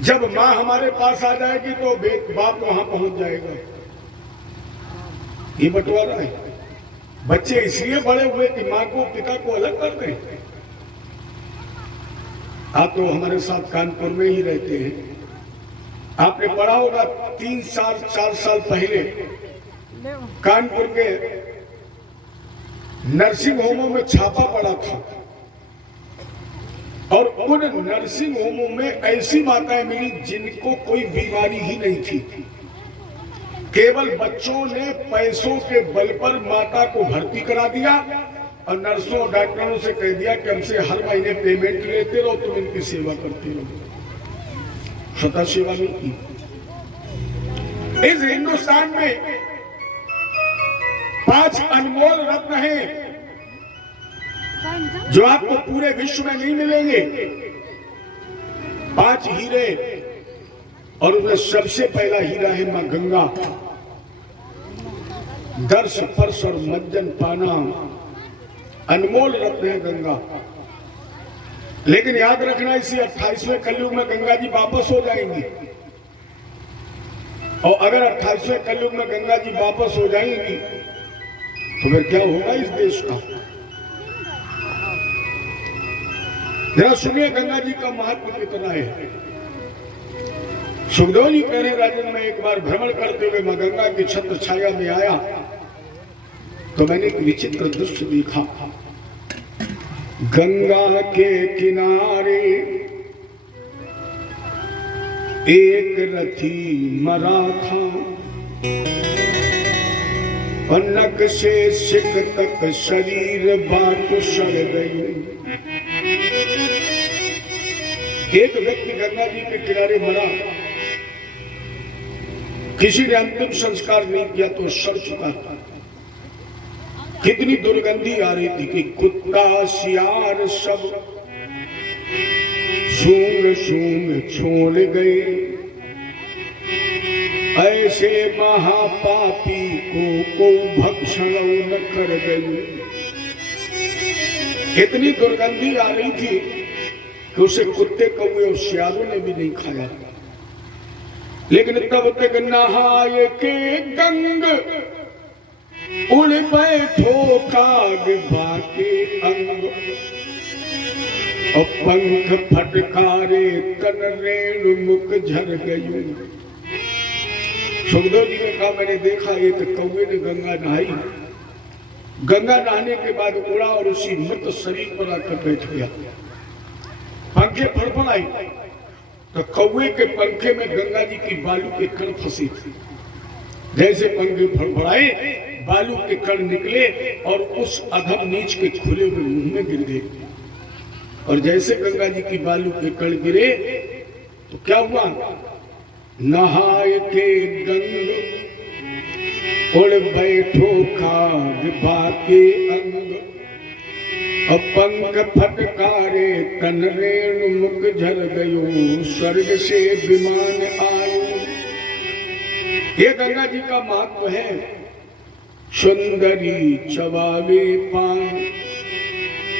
जब माँ हमारे पास आ जाएगी तो बाप वहां पहुंच जाएगा। ये बंटवारा है। बच्चे इसलिए बड़े हुए कि माँ को पिता को अलग कर दें। आप तो हमारे साथ कानपुर में ही रहते हैं। आपने पढ़ा होगा 3 साल 4 साल पहले कानपुर के नर्सिंग होमों में छापा पड़ा था और उन नर्सिंग होमों में ऐसी माताएं मिली जिनको कोई बीमारी ही नहीं थी। केवल बच्चों ने पैसों के बल पर माता को भर्ती करा दिया और नर्सों और डॉक्टरों से कह दिया कि हमसे हर महीने पेमेंट लेते रहो, तुम इनकी सेवा करते रहो। स्वतः सेवा नहीं की। इस हिंदुस्तान में 5 अनमोल रत्न हैं जो आपको पूरे विश्व में नहीं मिलेंगे। 5 हीरे और उनमें सबसे पहला हीरा है मां गंगा। दर्श स्पर्श और मज्जन पाना अनमोल रत्न है गंगा। लेकिन याद रखना इसी 28वें कलयुग में गंगा जी वापस हो जाएंगी और अगर 28वें कलयुग में गंगा जी वापस हो जाएंगी तो फिर क्या होगा इस देश का। जरा सुनिए गंगा जी का महत्व कितना है। सुखदेव जी कह रहे राजन में एक बार भ्रमण करते हुए मां गंगा की छत्र छाया में आया तो मैंने एक विचित्र दृश्य देखा। गंगा के किनारे एक रथी मरा था और नक से सिक तक शरीर बाटो सड़ गई। एक व्यक्ति गंगा जी के किनारे मरा, किसी ने अंतिम संस्कार नहीं किया तो सड़ चुका था। कितनी दुर्गंधी आ रही थी कि कुत्ता सियार सब सूंघ सूंघ छोड़ गए। ऐसे महापापी को भक्षण न कर गई। इतनी दुर्गंधी आ रही थी कि उसे कुत्ते कौवे और सियारों ने भी नहीं खाया। लेकिन तब तक नहाए के गंग उड़ बैठो काग बाके अंग और पंख फटकारे तन रेणु मुख झर गई। सुखदेव जी ने कहा मैंने देखा एक कौवे ने गंगा नहाई। गंगा नहाने के बाद उड़ा और उसी मृत शरीर पर आकर बैठ गया। पंखे फड़फड़ाई तो कौवे के पंखे में गंगा जी की बालू के कण फंसे थे। जैसे पंखे फड़फड़ाए बालू के कण निकले और उस अधम नीच के खुले हुए मुंह में गिर गए। और जैसे गंगा जी की बालू के कण गिरे तो क्या हुआ, नहाए के गंग उड़ बैठो खाग बाके अंग और पंख फटकारे तन रेणु मुख झर गयो स्वर्ग से विमान आयो। ये गंगा जी का महत्व है। सुंदरी चबावे पान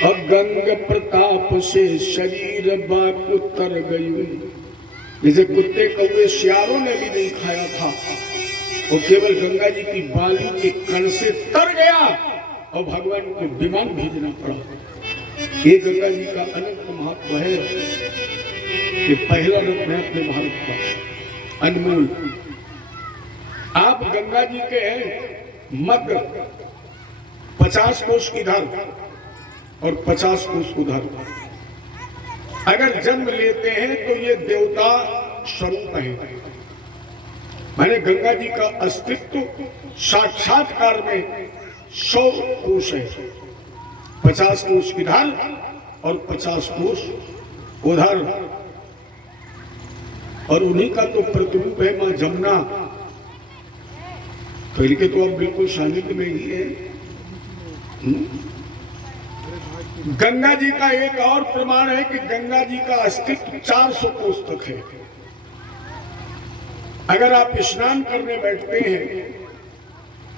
और गंग प्रताप से शरीर बाक उतर गयो। जैसे कुत्ते कौवे सियारों ने भी नहीं खाया था, वो केवल गंगा जी की बाली के कण से तर गया और भगवान को विमान भेजना पड़ा। ये गंगा जी का अनंत महत्व है। ये पहला रत्न है अपने भारत का, अनमोल। आप गंगा जी के मध्य 50 कोस इधर और 50 कोस उधर अगर जन्म लेते हैं तो ये देवता स्वरूप है। मैंने गंगा जी का अस्तित्व साक्षात्कार में 100 कोस है। 50 कोस इधर और 50 कोस उधर। और उन्हीं का तो प्रतिरूप है मां जमुना। तो इनके तो अब बिल्कुल सानिध्य में ही है। गंगा जी का एक और प्रमाण है कि गंगा जी का अस्तित्व 400 कोस तक है। अगर आप स्नान करने बैठते हैं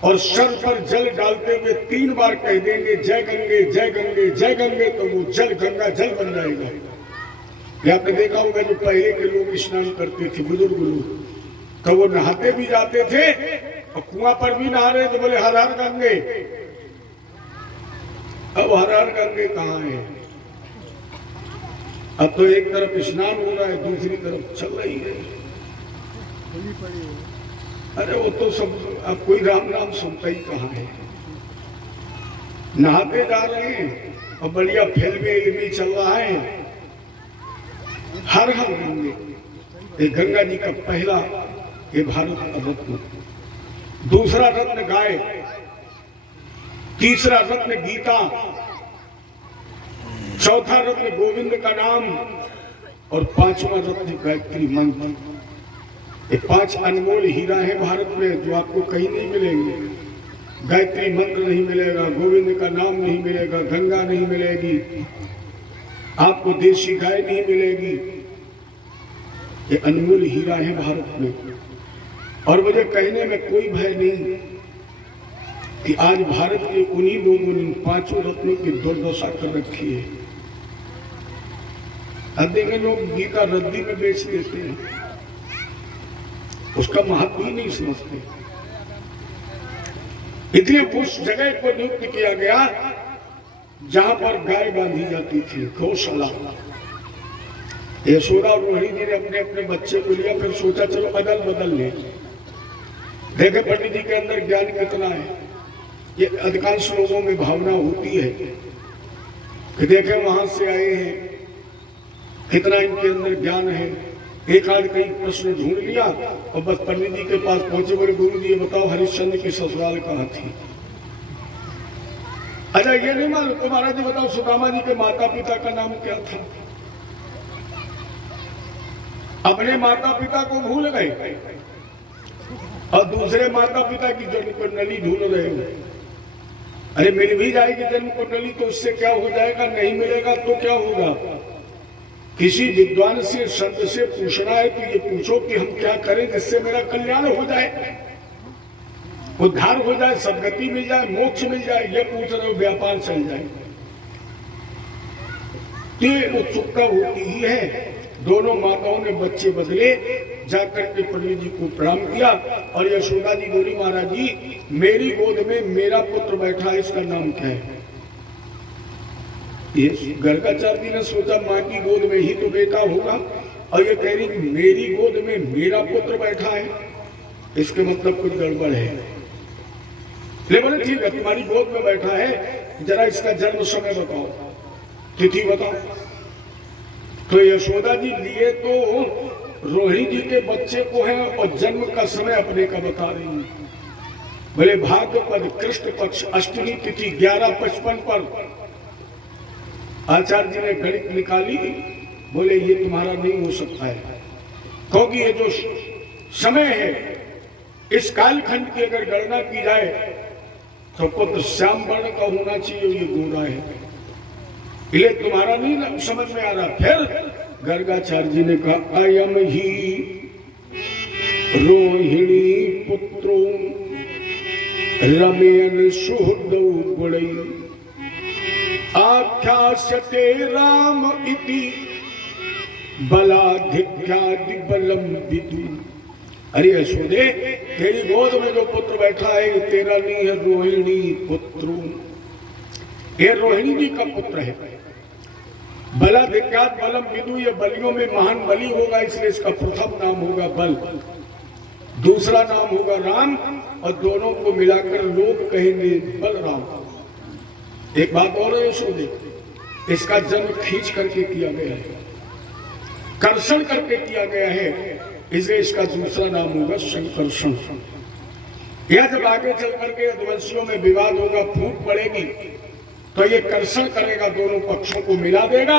और सर पर जल डालते हुए 3 बार कह देंगे जय गंगे जय गंगे जय गंगे, तो वो जल गंगा जल बन जाएगा। ये आपने देखा होगा जो पहले के लोग स्नान करते थे बुजुर्ग लोग, तो वो नहाते भी जाते थे और कुआं पर भी नहा रहे तो बोले हर हर गंगे। अब हर हर गंगे कहाँ है? अब तो एक तरफ स्नान हो रहा है, दूसरी तरफ चल रही है। अरे वो तो सब अब कोई राम नाम सुनता ही कहाँ है। नहाते जा रहे हैं और बढ़िया फिल्मी इल्मी चल रहा है। हर हर गंगे, ये गंगा जी का पहला ये भारत का रत्न, दूसरा रत्न गाय, तीसरा रत्न गीता, चौथा रत्न गोविंद का नाम और पांचवा रत्न गायत्री मंत्र। ये 5 अनमोल हीरा है भारत में जो आपको कहीं नहीं मिलेंगे। गायत्री मंत्र नहीं मिलेगा, गोविंद का नाम नहीं मिलेगा, गंगा नहीं मिलेगी, आपको देशी गाय नहीं मिलेगी। ये अनमोल हीरा है भारत में। और मुझे कहने में कोई भय नहीं कि आज भारत के उन्हीं लोगों ने 5 रत्नों की दुर्दशा कर रखी है। अब देखें लोग गीता रद्दी में बेच देते हैं, उसका महत्व ही नहीं समझते। इसलिए उस जगह को नियुक्त किया गया जहां पर गाय बांधी जाती थी, गौशाला। यशोदा और रोहिणी जी ने अपने अपने बच्चे को लिया, फिर सोचा चलो अदल बदल ले। देखे पंडित जी के अंदर ज्ञान कितना है। ये अधिकांश लोगों में भावना होती है कि देखे वहां से आए हैं, कितना इनके अंदर ज्ञान है। एक आध कई प्रश्न ढूंढ लिया और बस पंडित जी के पास पहुंचे, बोले गुरु जी बताओ हरिश्चंद्र की ससुराल कहाँ थी? अच्छा ये नहीं मालूम तो महाराज जी बताओ सुदामा जी के माता पिता का नाम क्या था? अपने माता पिता को भूल गए और दूसरे माता पिता की जन्म कुंडली ढूंढ रहे हो। अरे मिल भी जाएगी जन्म कुंडली तो उससे क्या हो जाएगा? नहीं मिलेगा तो क्या होगा? किसी विद्वान से संत से पूछना है तो ये पूछो कि हम क्या करें जिससे मेरा कल्याण हो जाए, उद्धार हो जाए, सदगति मिल जाए, मोक्ष मिल जाए। ये पूछ रहे हो व्यापार चल जाए। ये उत्सुकता होती ही है। दोनों माताओं ने बच्चे बदले, जाकर के पंडित जी को प्रणाम किया और यशोदा जी बोली महाराज जी मेरी गोद में मेरा पुत्र बैठा है, इसका नाम क्या है? ये गर्गाचार्य जी ने सोचा माँ की गोद में ही तो बेटा होगा और ये कह रही मेरी गोद में मेरा पुत्र बैठा है, इसके मतलब कुछ गड़बड़ है। ले बोले ठीक है तुम्हारी गोद में बैठा है, जरा इसका जन्म समय बताओ, तिथि बताओ। तो यशोदा जी लिए तो रोहिणी जी के बच्चे को है और जन्म का समय अपने का बता रही है। बोले भाद्रपद कृष्ण पक्ष अष्टमी तिथि 11:55 पर। आचार्य जी ने गणित निकाली, बोले ये तुम्हारा नहीं हो सकता है, क्योंकि ये जो समय है इस कालखंड की अगर गणना की जाए तो पुत्र श्याम वर्ण का होना चाहिए, ये गोरा है, ये तुम्हारा नहीं समझ में आ रहा। फिर गर्गाचार्य जी ने कहा अयम ही रोहिणी पुत्रो रमेन सुहृदौ गुणै आख्यास्यते राम इति बलाधिक्यादि बलम विदु। अरे यशोदे तेरी गोद में जो पुत्र बैठा है ये तेरा नहीं है, रोहिणी पुत्र, ये रोहिणी जी का पुत्र है। बलाधिक्याद बलम विदु, ये बलियों में महान बलि होगा, इसलिए इसका प्रथम नाम होगा बल, दूसरा नाम होगा राम और दोनों को मिलाकर लोग कहेंगे बलराम। एक बात और है यशोदे, इसका जन्म खींच करके किया गया है, कर्षण करके किया गया है, इसलिए इसका दूसरा नाम होगा संकर्षण। यह जब आगे चल करके यदुवंशियों में विवाद होगा, फूट पड़ेगी तो ये कर्षण करेगा, दोनों पक्षों को मिला देगा,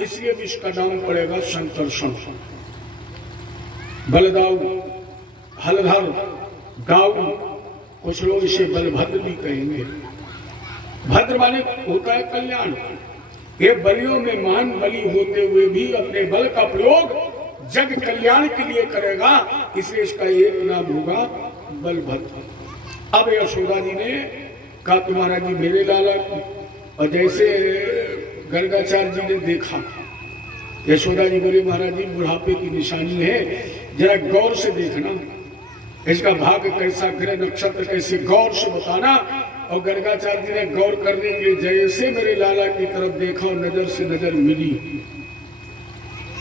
इसलिए भी इसका नाम पड़ेगा संकर्षण। बलदाऊ, हलधर, दाऊ, कुछ लोग इसे बलभद्र भी कहेंगे। भद्र माने होता है कल्याण। ये बलियों में महान बलि होते हुए भी अपने बल का प्रयोग जग कल्याण के लिए करेगा, इसलिए इसका एक नाम होगा बलभद्र। अब यशोदा जी ने कहा तुम्हारा जी मेरे लाला, और जैसे गर्गाचार्य जी ने देखा यशोदा जी बोली महाराज जी बुढ़ापे की निशानी है, जरा गौर से देखना, इसका भाग्य कैसा, ग्रह नक्षत्र कैसे, गौर से बताना। और गर्गाचार्य जी ने गौर करने के लिए जैसे मेरे लाला की तरफ देखा और नजर से नजर मिली,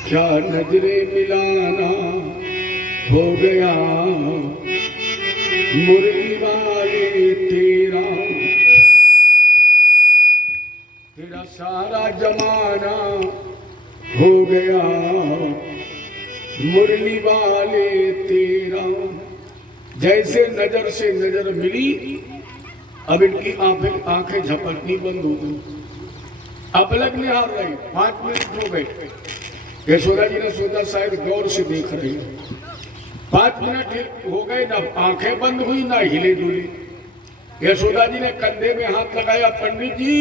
क्या नजरे मिलाना हो गया मुरली वाले तेरा, तेरा सारा जमाना हो गया मुरली वाले तेरा। जैसे नजर से नजर मिली, अब इनकी आंखें झपकनी बंद हो गई, अपलक निहार रही। 5 मिनट हो गए, यशोदा जी ने सोचा शायद गौर से देख रही है। 5 मिनट हो गए, ना आंखें बंद हुई ना हिले डुली। यशोदा जी ने कंधे में हाथ लगाया, पंडित जी,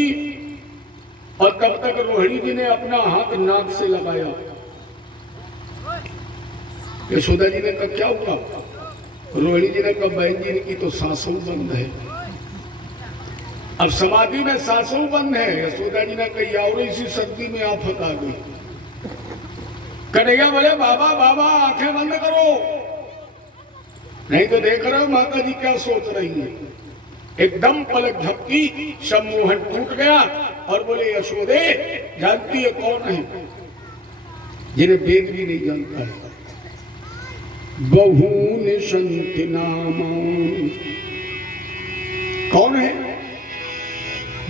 और तब तक रोहिणी जी ने अपना हाथ नाक से लगाया। यशोदा जी ने कहा क्या हुआ? रोहिणी जी ने कहा बहन जी की तो सांसों बंद है। अब समाधि में सांसों बंद है। यशोदा जी ने कही और इसी सर्दी में आफत आ गई। कन्हैया बोले बाबा बाबा आंखें बंद करो, नहीं तो देख रहे हो माता जी क्या सोच रही है। एकदम पलक झपकी, सम्मोहन टूट गया और बोले यशोदे जानती है कौन है? जिन्हें वेद भी नहीं जानता है। बहून संत नामा, कौन है?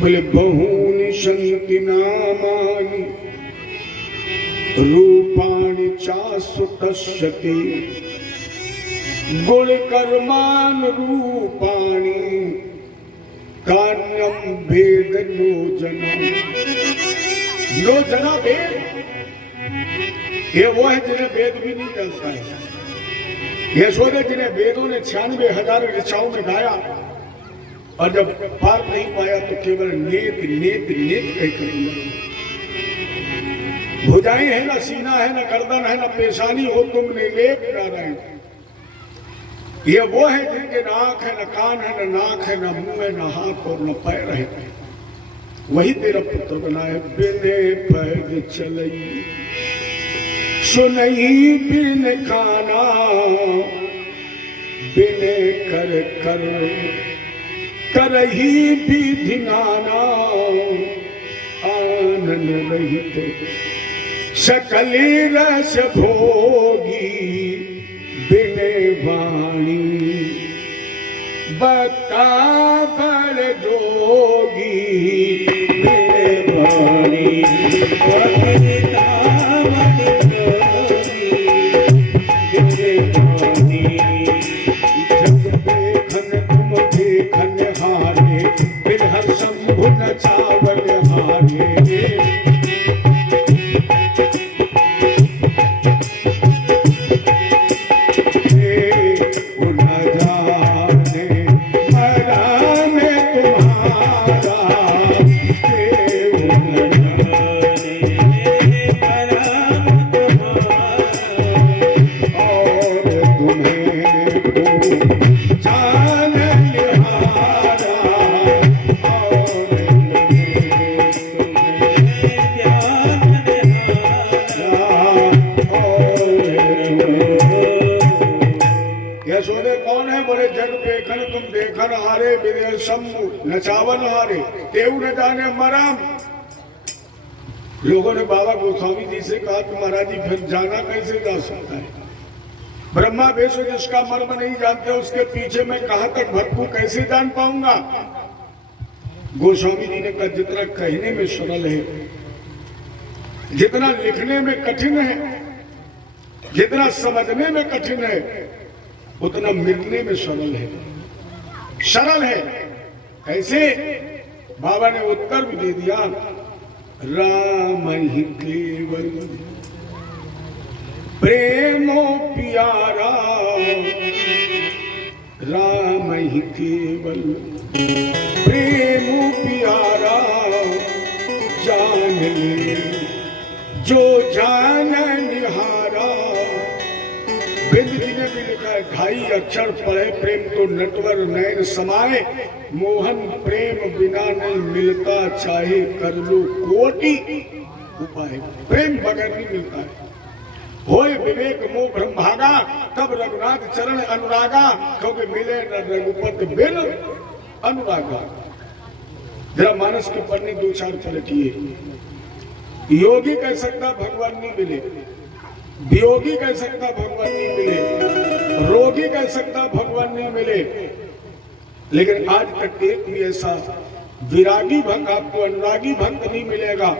बोले बहून संत नामानि रूपाणि चासुतस्यते गुण कर्मान रूपाणि कान्यम भेद नो जना भेद। ये वो है जिन्हें वेद भी नहीं जानता है। यशोदा जिन्हें वेदों ने 96,000 ऋचाओं में गाया, और जब पार नहीं पाया तो केवल नेत नेत नेत कहकर बोला। भुजाएं है ना, सीना है ना, गर्दन है ना, पेशानी हो तुमने लेप नारायण। ये वो है जिनके ना आंख है, न कान है, न नाक है, न मुंह है, न हाथ और न पैर है। वही तेरा पुत्र बना है। बिने पैर चलई सुनई बिन खाना, बिने कर कर करही विधि नाना, आनंद रहित सकली रस भोगी, बिने वाणी बता बड़ जोगी, बिने वाणी बता बड़ जोगी, बिने वाणी जग देखन तुम देखन हारे, बिन हर शंभु न चावल हारे। नचावन हारे तेऊ न जाने मराम। लोगों ने बाबा गोस्वामी जी से कहा कि महाराज जी फिर जाना कैसे जा सकता है? ब्रह्मा विष्णु जिसका मर्म नहीं जानते उसके पीछे मैं कहां तक भटकूं, कैसे जान पाऊंगा? गोस्वामी जी ने कहा जितना कहने में सरल है, जितना लिखने में कठिन है, जितना समझने में कठिन है, उतना मिलने में सरल है। सरल है कैसे? बाबा ने उत्तर भी दे दिया, राम ही केवल प्रेमो प्यारा, राम ही केवल प्रेमो प्यारा, जान ले जो जान निहारा। वेद जी ने भी लिखा है 2.5 अक्षर पढ़े प्रेम तो नटवर नयन समाए, मोहन प्रेम बिना नहीं मिलता चाहे कर लो कोटि। उपाय, प्रेम बगैर नहीं मिलता है। होय विवेक मोह ब्रह्म भागा, तब रघुनाथ चरण अनुरागा, क्योंकि मिले न रघुपति बिन अनुरागा। जरा मानस के पन्ने दो चार पलटिए। योगी कह सकता भगवान नहीं मिले, वियोगी कह सकता भगवान नहीं मिले, रोगी कह सकता भगवान नहीं मिले, लेकिन आज तक एक भी ऐसा विरागी भक्त, आपको अनुरागी भक्त नहीं मिलेगा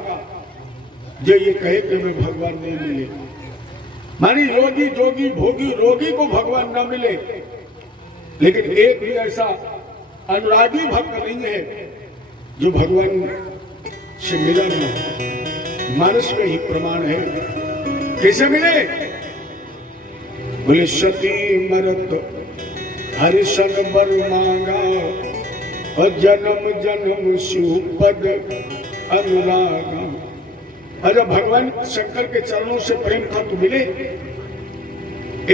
जो ये कहे कि मैं भगवान नहीं मिले। मानी योगी जोगी भोगी रोगी को भगवान न मिले, लेकिन एक भी ऐसा अनुरागी भक्त नहीं है जो भगवान से मिला न। मानस में ही प्रमाण है। कैसे मिले? बोले सती मरत हरिशन बर मांगा, और जन्म जन्म शिवपद अनुरागा। अरे भगवान शंकर के चरणों से प्रेम था तो मिले।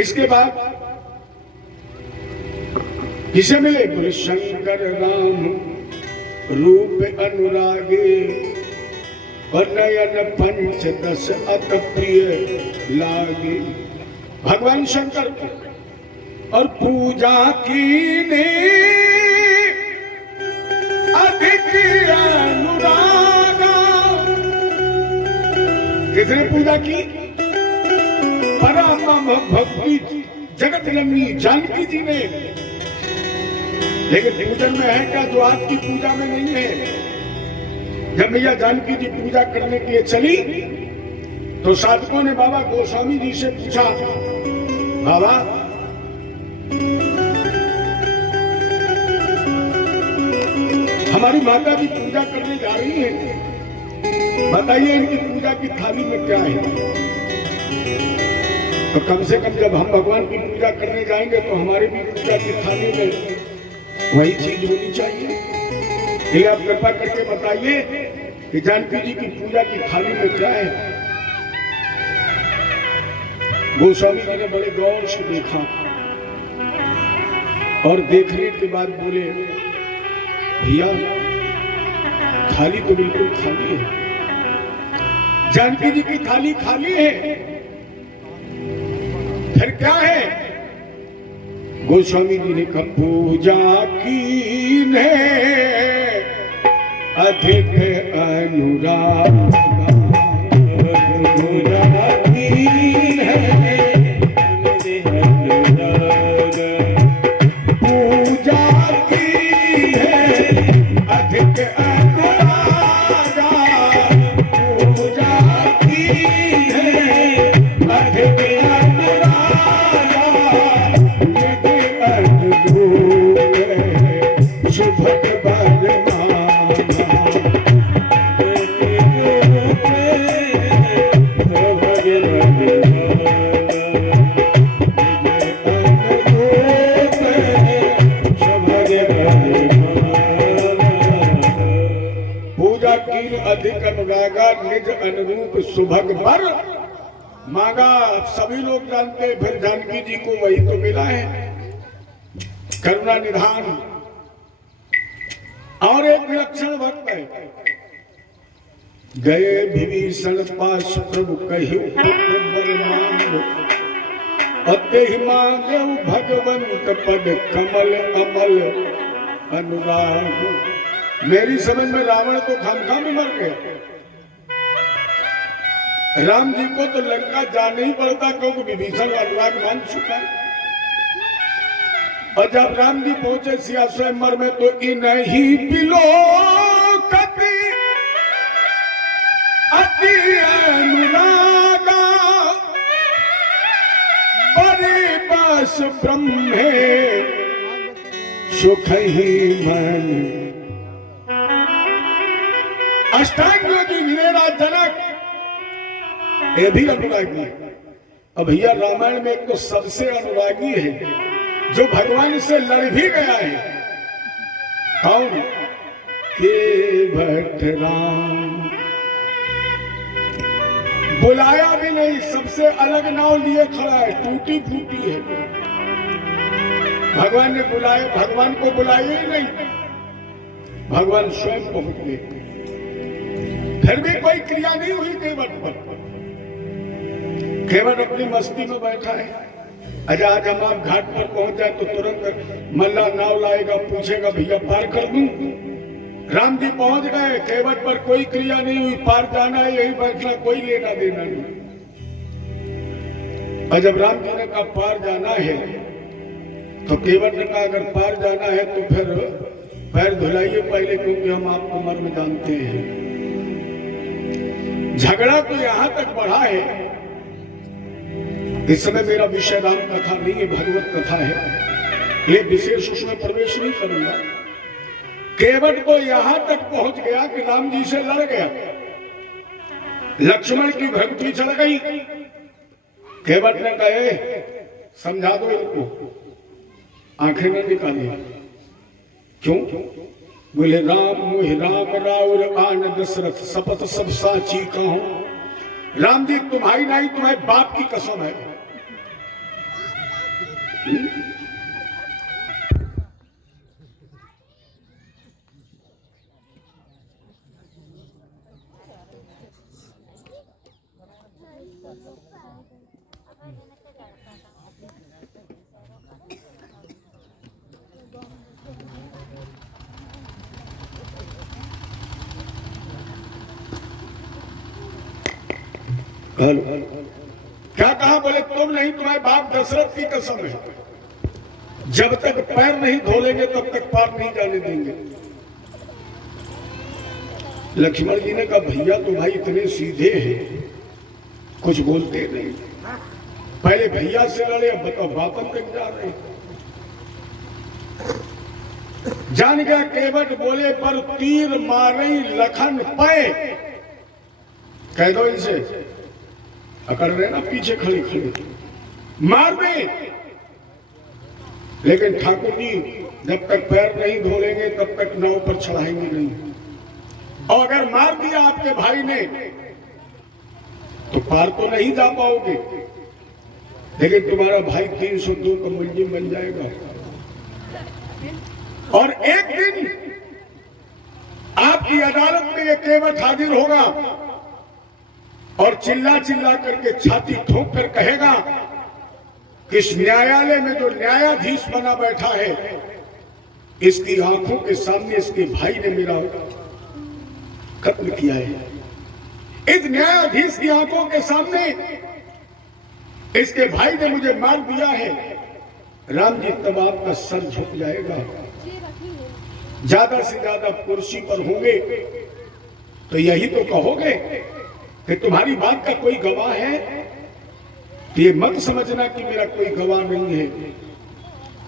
इसके बाद किसे मिले? बोले शंकर राम रूप अनुरागे, और नयन पंचदश अत प्रिय लागे। भगवान शंकर को और पूजा की ने अधिक अनुरागा। किसने पूजा की? परम भक्ति जगत जननी जानकी जी ने। लेकिन पूजन में है क्या जो आपकी पूजा में नहीं है? जब मैया जानकी जी पूजा करने के लिए चली तो साधकों ने बाबा गोस्वामी जी से पूछा, बाबा हमारी माता जी पूजा करने जा रही हैं, बताइए इनकी पूजा की थाली में क्या है? तो कम से कम जब हम भगवान की पूजा करने जाएंगे तो हमारी भी पूजा की थाली में वही चीज होनी चाहिए। ये आप कृपा करके बताइए कि जानकी जी की पूजा की थाली में क्या है? गोस्वामी जी ने बड़े गौर से देखा और देखने के बाद बोले, भैया थाली तो बिल्कुल खाली है, जानकी जी की थाली खाली है, फिर क्या है? गोस्वामी जी ने कहा, पूजा की ने अधिक अनुराग, पूजा की है पूजा की है अधिक अनुरागा, पूजा की है अधिक अनुरागा, यदि अद्भुत है शुभक बरमाना। अधिक अनुरागा निज अनुरूप सुभग बर मांगा। सभी लोग जानते हैं, फिर जानकी जी को वही तो मिला है, करुणा निधान। और एक विलक्षण भक्त है, गए विभीषण पास प्रभु कहि पुत्र बर मांग, अते ही मांगे भगवंत पद कमल अमल अनुराग। मेरी समझ में रावण तो खामखा में मर गया, राम जी को तो लंका जाना ही पड़ता क्योंकि विभीषण अनुराग मान चुका है। और जब राम जी पहुंचे सिया स्वयंवर में तो इन्हीं बिलो कति अति अनुरागा, बड़े बस ब्रह्मे सुख ही मन। अष्टांग योगी वीरेरा जनक ये भी अनुरागी है। अब भैया रामायण में एक तो सबसे अनुरागी है जो भगवान से लड़ भी गया है, कौन? के भट्ट राम। बुलाया भी नहीं, सबसे अलग नाव लिए खड़ा है, टूटी फूटी है। भगवान ने बुलाया, भगवान को बुलाया ही नहीं, भगवान स्वयं पहुंच गए। फिर भी कोई क्रिया नहीं हुई केवट पर। केवट अपनी मस्ती में बैठा है। अच्छा आज हम आप घाट पर पहुंच जाए तो तुरंत मल्ला नाव लाएगा, पूछेगा भैया पार कर दूं। राम जी पहुंच गए, केवट पर कोई क्रिया नहीं हुई, पार जाना है यही बैठना, कोई लेना देना नहीं। और जब राम जी ने कहा पार जाना है तो केवट ने कहा अगर पार जाना है तो फिर पैर धुलाइए पहले, क्योंकि हम आपको मर्म जानते हैं। झगड़ा तो यहां तक बढ़ा है। इस समय मेरा विषय राम कथा नहीं है, भगवत कथा है, ये विशेष उसमें प्रवेश नहीं करूंगा। केवट को यहां तक पहुंच गया कि राम जी से लड़ गया, लक्ष्मण की भक्ति चढ़ गई। केवट ने कहे समझा दो इनको, आंखें न निकाली। क्यों? बोले राम मोहि राम राउर आन दशरथ शपथ सब साची कहूं। राम जी तुम्हारी नहीं, तुम्हारे बाप की कसम है। क्या कहा? बोले तुम नहीं, तुम्हारे बाप दशरथ की कसम है, जब तक पैर नहीं धोलेंगे तब तक पार नहीं जाने देंगे। लक्ष्मण जी ने कहा भैया तो भाई इतने सीधे हैं, कुछ बोलते नहीं। पहले भैया से लड़े, अब बताओ बापन तक जा रहे। जान गया केवट, बोले पर तीर मारे लखन पे। कह दो इनसे, अकड़ रहे ना पीछे खड़े खड़े, मार दे। लेकिन ठाकुर जी जब तक पैर नहीं धोलेंगे तब तक नाव पर चढ़ाएंगे नहीं। और अगर मार दिया आपके भाई ने तो पार तो नहीं जा पाओगे, लेकिन तुम्हारा भाई 302 का मुलजिम बन जाएगा। और एक दिन आपकी अदालत में ये केवट हाजिर होगा और चिल्ला चिल्ला करके छाती ठोक कर कहेगा कि इस न्यायालय में जो न्यायाधीश बना बैठा है, इसकी आंखों के सामने इसके भाई ने मेरा कत्ल किया है। इस न्यायाधीश की आंखों के सामने इसके भाई ने मुझे मार दिया है। राम जी तब आपका सर झुक जाएगा। ज्यादा से ज्यादा कुर्सी पर होंगे तो यही तो कहोगे कि तुम्हारी बात का कोई गवाह है। ये मत समझना कि मेरा कोई गवाह नहीं है।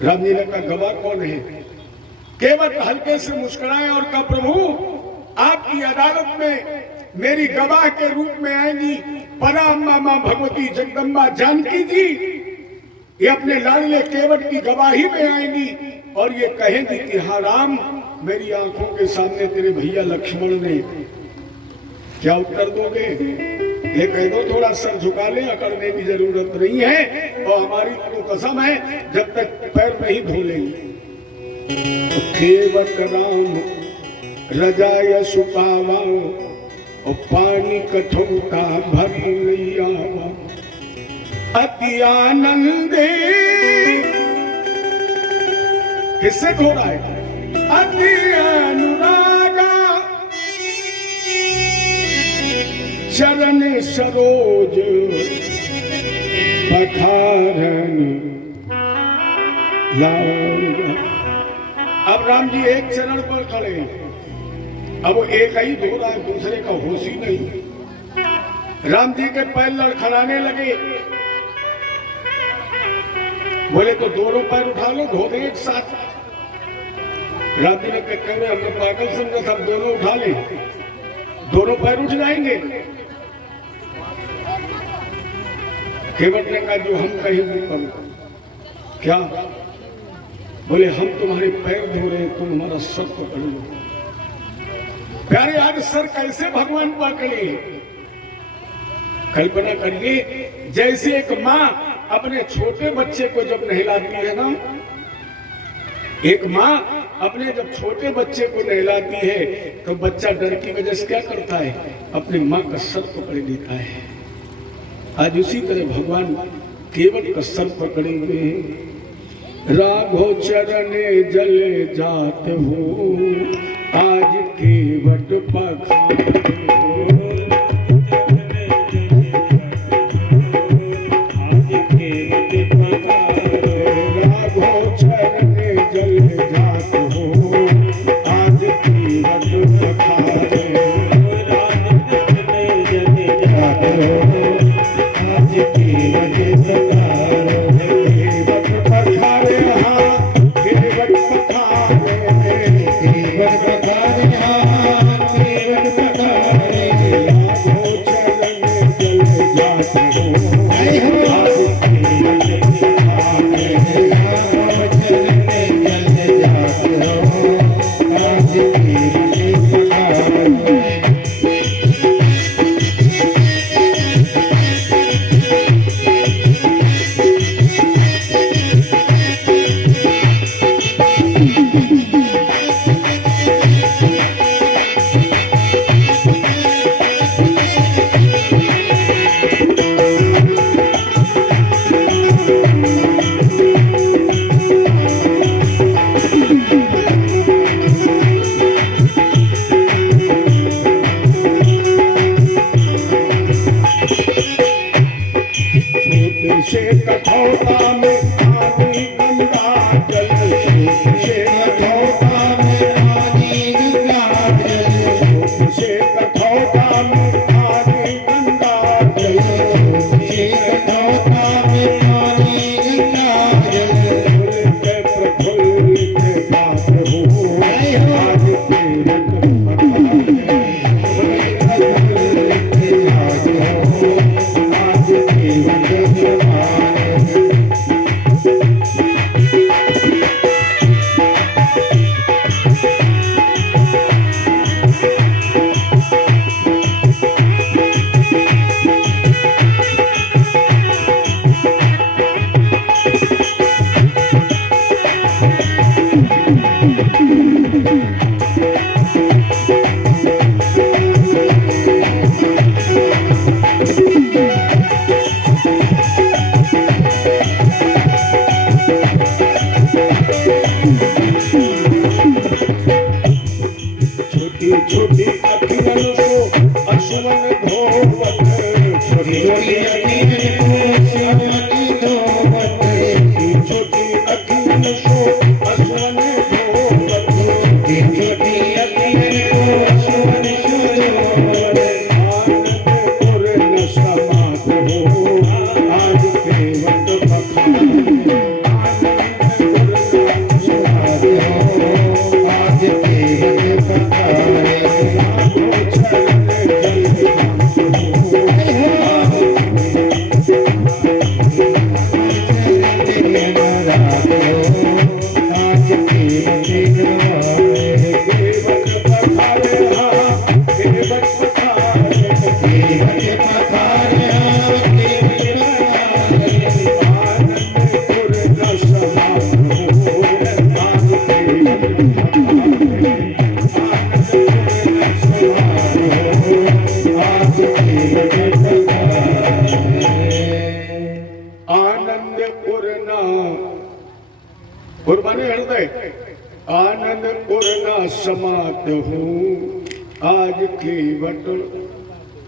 राम जी ने कहा गवाह कौन है? केवट हल्के से मुस्कुराए और कहा प्रभु आपकी अदालत में मेरी गवाह के रूप में आएंगी पराम्मा मां भगवती जगदम्बा जानकी जी। ये अपने लाडले केवट की गवाही में आएंगी और ये कहेंगी कि हाँ राम, मेरी आंखों के सामने तेरे भैया लक्ष्मण ने। क्या उत्तर दोगे? ये कह दो थोड़ा सर झुका ले, अकड़ने की जरूरत नहीं है। और हमारी तो कसम है जब तक पैर नहीं धो लेंगे। तो केवट राम रजाय सुपावा और पानी कठोता भर लिया अति आनंदे। किससे धो रहा है? अति अनुरागा चरण सरोज पखारन लाऊंगा। अब राम जी एक चरण पर खड़े हैं। अब वो एक ही धो रहा है, दूसरे का होश ही नहीं। राम जी के पैर लड़खड़ाने लगे। बोले तो दोनों पैर उठा लो, धो दे एक साथ। राम जी ने कह रहे हमने पागल समझा था, दोनों उठा ले, दोनों पैर उठ जाएंगे। केवट ने कहा जो हम कहें वो करो। क्या? बोले हम तुम्हारे पैर धो रहे हैं, तुम हमारा सर पकड़ लो। प्यारे आज सर कैसे भगवान पकड़े? कल्पना करिए जैसे एक माँ अपने छोटे बच्चे को जब नहलाती है ना, एक माँ अपने जब छोटे बच्चे को नहलाती है तो बच्चा डर की वजह से क्या करता है, अपनी माँ का सर पकड़ लेता है। आज उसी तरह भगवान केवट का सर पकड़े हुए हैं। राघो चरणे जले जात हो, आज केवट पखारे आनंद पूर्णा समात हूँ आज केवट।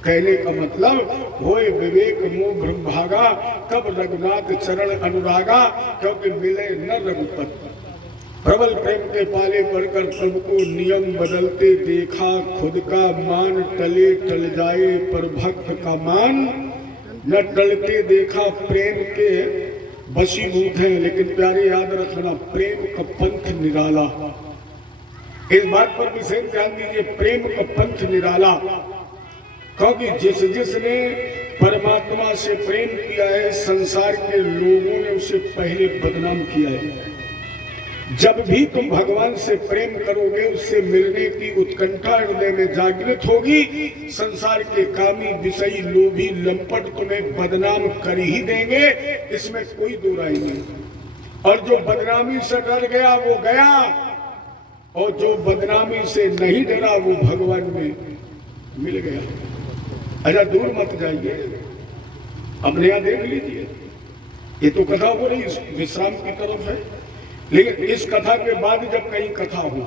कहने का मतलब होए विवेक मुँह ब्रह्मभागा, कब रघुनाथ चरण अनुरागा, क्योंकि मिले न रघुपत। प्रबल प्रेम के पाले पड़कर प्रभु को नियम बदलते देखा, खुद का मान टले टल जाए पर भक्त का मान न टलते देखा। प्रेम के वशीभूत हैं, लेकिन प्यारे याद रखना प्रेम का पंथ निराला। इस बात पर विशेष ध्यान दीजिए, प्रेम का पंथ निराला, क्योंकि जिसने परमात्मा से प्रेम किया है संसार के लोगों ने उसे पहले बदनाम किया है। जब भी तुम भगवान से प्रेम करोगे, उससे मिलने की उत्कंठा हृदय में जागृत होगी, संसार के कामी विषयी लोभी लंपट तुम्हें बदनाम कर ही देंगे, इसमें कोई दो राय नहीं। और जो बदनामी से डर गया वो गया, और जो बदनामी से नहीं डरा वो भगवान में मिल गया। अच्छा दूर मत जाइए, अपने यहाँ देख लीजिए। ये तो कथा हो रही विश्राम की तरफ है, लेकिन इस कथा के बाद जब कहीं कथा हो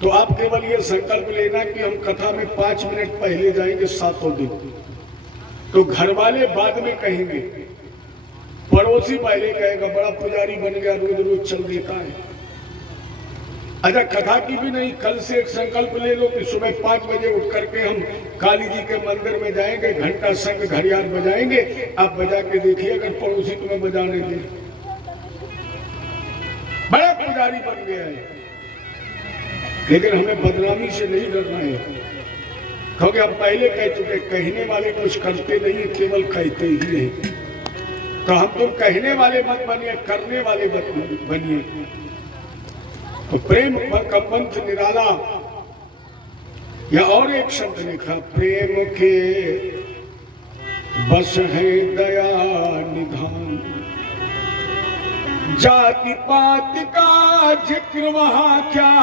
तो आप केवल ये संकल्प लेना कि हम कथा में 5 मिनट पहले जाएंगे 7 दिन। तो घर वाले बाद में कहेंगे, पड़ोसी पहले कहेगा बड़ा पुजारी बन गया, रोज रोज चल देता है। अच्छा कथा की भी नहीं, कल से एक संकल्प ले लो कि सुबह 5 बजे उठ करके हम काली जी के मंदिर में जाएंगे, घंटा संग घड़ियाल बजाएंगे। आप बजा के देखिए अगर पड़ोसी तुम्हें बजाने दे, बड़ा पुजारी बन गया है। लेकिन हमें बदनामी से नहीं डरना है, क्योंकि हम पहले कह चुके कहने वाले कुछ करते नहीं, केवल कहते ही हैं। तो हम तुम कहने वाले मत बनिए, करने वाले मत बनिए। तो प्रेम का पंथ निराला, या और एक शब्द लिखा, प्रेम के बस है दया निधान, जाति पात का जिक्र वहां क्या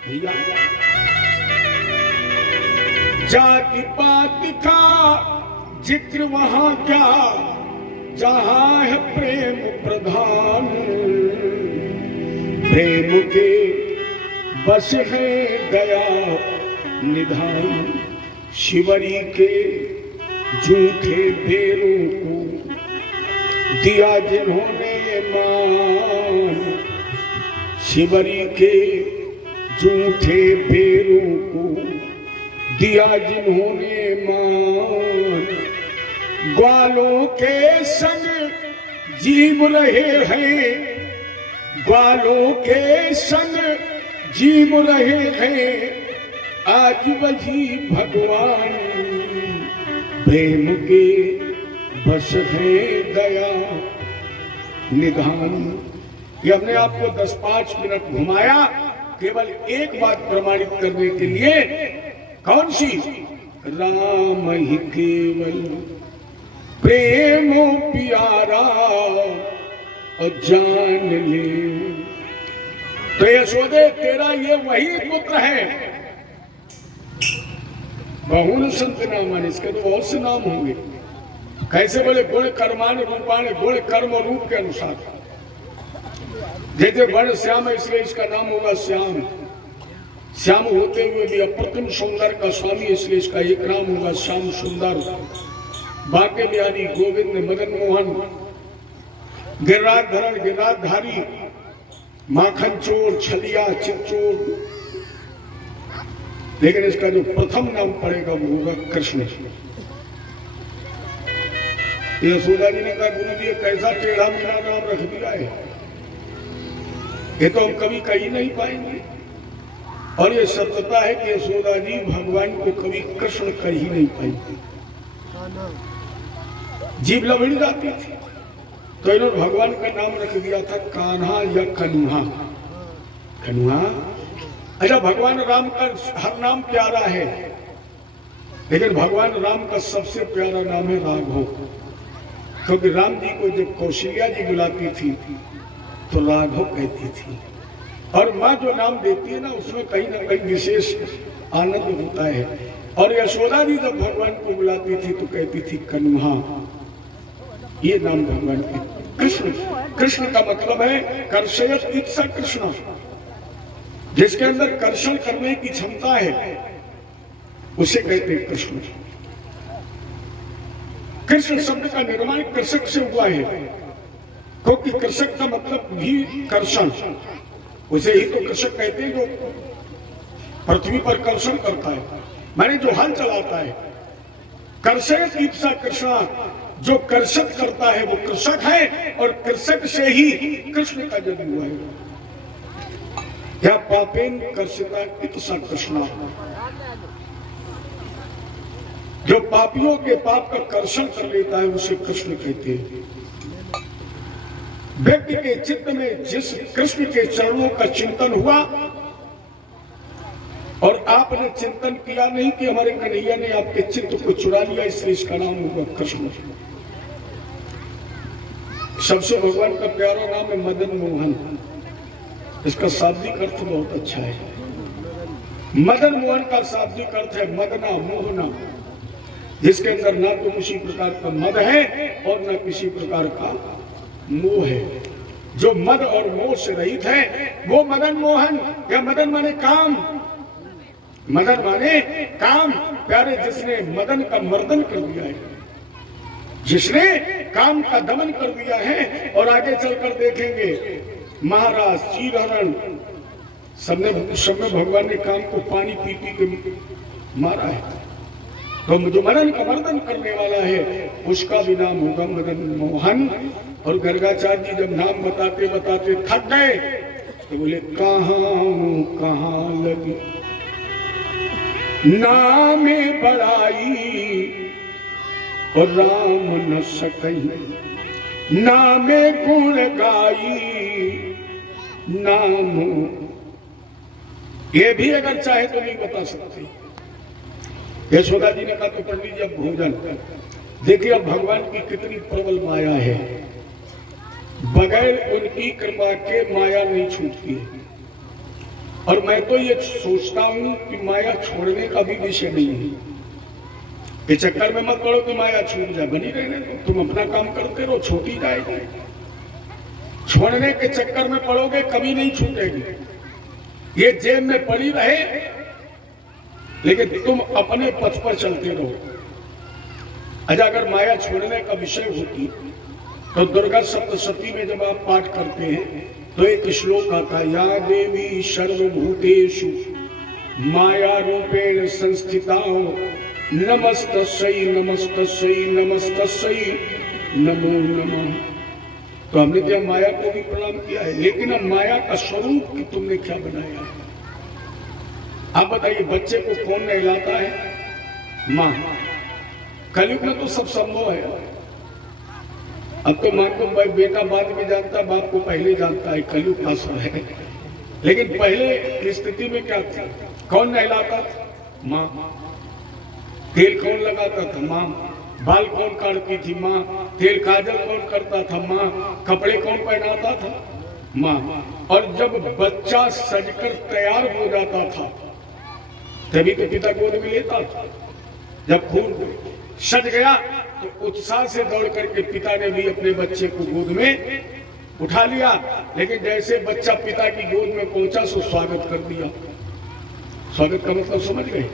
भैया, जाति पात का जिक्र वहां क्या, जहां है प्रेम प्रधान। प्रेम के बस है दया निधान, शिवरी के झूठे बेरों को दिया जिन्होंने मान, शिवरी के झूठे बेरों को दिया जिन्होंने मान। ग्वालों के संग जीव रहे हैं, ग्वालों के संग जीव रहे हैं, आज वही भगवान। प्रेम के बस है दया निधान। ये हमने आपको 10-5 मिनट घुमाया केवल एक बात प्रमाणित करने के लिए। कौन सी? राम ही केवल प्रेम प्यारा और जान ले। तो यशोदे तेरा ये वही पुत्र है। बहुन संत नाम, इसके तो बहुत से नाम होंगे। कैसे बोले? गुण कर्मान रूपान, गुण कर्म रूप के अनुसार। जैसे वर्ण श्याम है इसलिए इसका नाम होगा श्याम। श्याम होते हुए भी अप्रतिम सौंदर्य का स्वामी, इसलिए इसका एक नाम होगा श्याम सुंदर। बाके बिहारी, गोविंद, मदन मोहन, गिरिराज धरण, गिरिराजधारी, माखन चोर, छलिया, चित्चोर। लेकिन इसका जो प्रथम नाम पड़ेगा वो होगा कृष्ण। यशोदा जी ने कहा, गुरु जी कैसा टेढ़ा मेरा नाम रख दिया है, ये तो हम कभी कही नहीं पाएंगे। और ये सत्यता है कि यशोदा जी भगवान को कभी कृष्ण कह ही नहीं पाएंगे, जीभ लबड़ जाती थी। तो इन्होंने भगवान का नाम रख दिया था कान्हा या कन्हा। कन्हा। अच्छा, भगवान राम का हर नाम प्यारा है, लेकिन भगवान राम का सबसे प्यारा नाम है राघव। क्योंकि राम जी को जब कौशल्या जी बुलाती थी तो राघव कहती थी, और माँ जो नाम देती है ना उसमें कहीं ना कहीं विशेष आनंद होता है। और यशोदा जी जब भगवान को बुलाती थी तो कहती थी कन्हा। ये नाम भगवान के कृष्ण। कृष्ण का मतलब है कर्षयत इत्सा कृष्ण, जिसके अंदर कर्षण करने की क्षमता है उसे कहते हैं कृष्ण। कृष्ण शब्द का निर्माण कृषक से हुआ है, क्योंकि कृषक का मतलब भी कर्षण। उसे ही तो कृषक कहते हैं जो पृथ्वी पर कर्षण करता है, माने जो हल चलाता है। कर्षक इप्सा कृष्णा, जो कर्षक करता है वो कृषक है, और कृषक से ही कृष्ण का जन्म हुआ है। क्या पापेन कर्षिता इप्सा कृष्णा, जो पापियों के पाप का कर्षण कर लेता है उसे कृष्ण कहते हैं। व्यक्ति के चित्त में जिस कृष्ण के चरणों का चिंतन हुआ, और आपने चिंतन किया नहीं कि हमारे कन्हैया ने आपके चित्त को चुरा लिया, इसलिए इसका नाम होगा कृष्ण। सबसे भगवान का प्यारा नाम है मदन मोहन। इसका शाब्दिक अर्थ बहुत अच्छा है। मदन मोहन का शाब्दिक अर्थ है मदना मोहना, जिसके अंदर ना तो किसी प्रकार का मद है और ना किसी प्रकार का मोह है। जो मद और मोह से रहित है वो मदन मोहन, या मदन माने काम, मदन माने काम प्यारे, जिसने मदन का मर्दन कर दिया है, जिसने काम का दमन कर दिया है। और आगे चलकर देखेंगे महाराज चीरहरण सब में भगवान ने काम को पानी पी पी के मारा है। तो जो मदन का मर्दन करने वाला है उसका भी नाम होगा मदन मोहन। और गर्गाचार्य जी जब नाम बताते बताते थक गए तो बोले कहाँ लगी नामे बड़ाई और राम न सकई, नामे गुण गाई नाम। ये भी अगर चाहे तो नहीं बता सकते। यशोदा जी ने कहा तो पंडित जी अब भोजन। देखिए अब भगवान की कितनी प्रबल माया है, बगैर उनकी कृपा के माया नहीं छूटती है। और मैं तो ये सोचता हूं कि माया छोड़ने का भी विषय नहीं है। ये चक्कर में मत पड़ो कि माया छूट जाए, बनी रहने दो, तुम अपना काम करते रहो, छूटी जाएगी। छोड़ने के चक्कर में पड़ोगे कभी नहीं छूटेगी, ये जेब में पड़ी रहे, लेकिन तुम अपने पथ पर चलते रहो। अच्छा अगर माया छोड़ने का विषय होती तो दुर्गा सप्तशती में जब आप पाठ करते हैं तो एक श्लोक आता, या देवी सर्वभूतेषु माया रूपेण संस्थिता नमस्तस्यै नमस्तस्यै नमस्तस्यै नमो नमः। तो हमने तो माया को भी प्रणाम किया है, लेकिन अब माया का स्वरूप कि तुमने क्या बनाया है। आप बताइए बच्चे को कौन नहलाता है? माँ। कलयुग में तो सब संभव है। अब तो माँ को बेटा बाद में जानता, बाप को पहले जानता है, कलयुग का सब है। लेकिन पहले की स्थिति में क्या था? कौन नहलाता था? माँ। तेल कौन लगाता था? माँ। बाल कौन काटती थी? माँ। तेल काजल कौन करता था? माँ। कपड़े कौन पहनाता था? माँ। और जब बच्चा सजकर तैयार हो जाता था तभी तो पिता गोद में लेता था। जब खूब सज गया तो उत्साह से दौड़ करके पिता ने भी अपने बच्चे को गोद में उठा लिया। लेकिन जैसे बच्चा पिता की गोद में पहुंचा तो स्वागत कर दिया। स्वागत का मतलब समझ गए?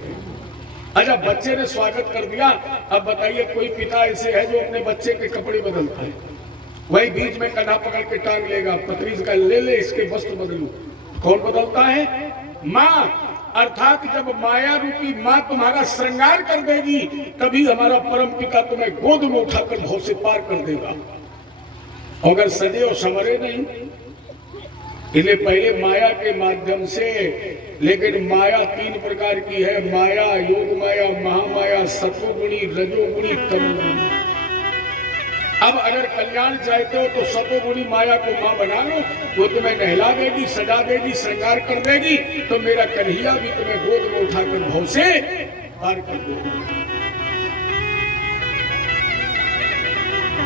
अच्छा बच्चे ने स्वागत कर दिया। अब बताइए कोई पिता ऐसे है जो अपने बच्चे के कपड़े बदलता है? वही बीच में कंधा पकड़ के टांग लेगा, पतरीज का ले इसके वस्त्र बदलू। कौन बदलता है? माँ। अर्थात जब माया रूपी माँ तुम्हारा श्रृंगार कर देगी तभी हमारा परम पिता तुम्हें गोद में उठाकर भव से पार कर देगा। अगर सजे और संवरे नहीं, इसलिए पहले माया के माध्यम से। लेकिन माया 3 प्रकार की है, माया, योग माया, महामाया, सतोगुणी, रजोगुणी, तमोगुणी। अब अगर कल्याण चाहते हो तो सतोगुणी माया को मां बना लो, वो तुम्हें नहला देगी, सजा देगी, श्रृंगार कर देगी, तो मेरा कन्हैया भी तुम्हें गोद में उठाकर भव से पार कर देगा।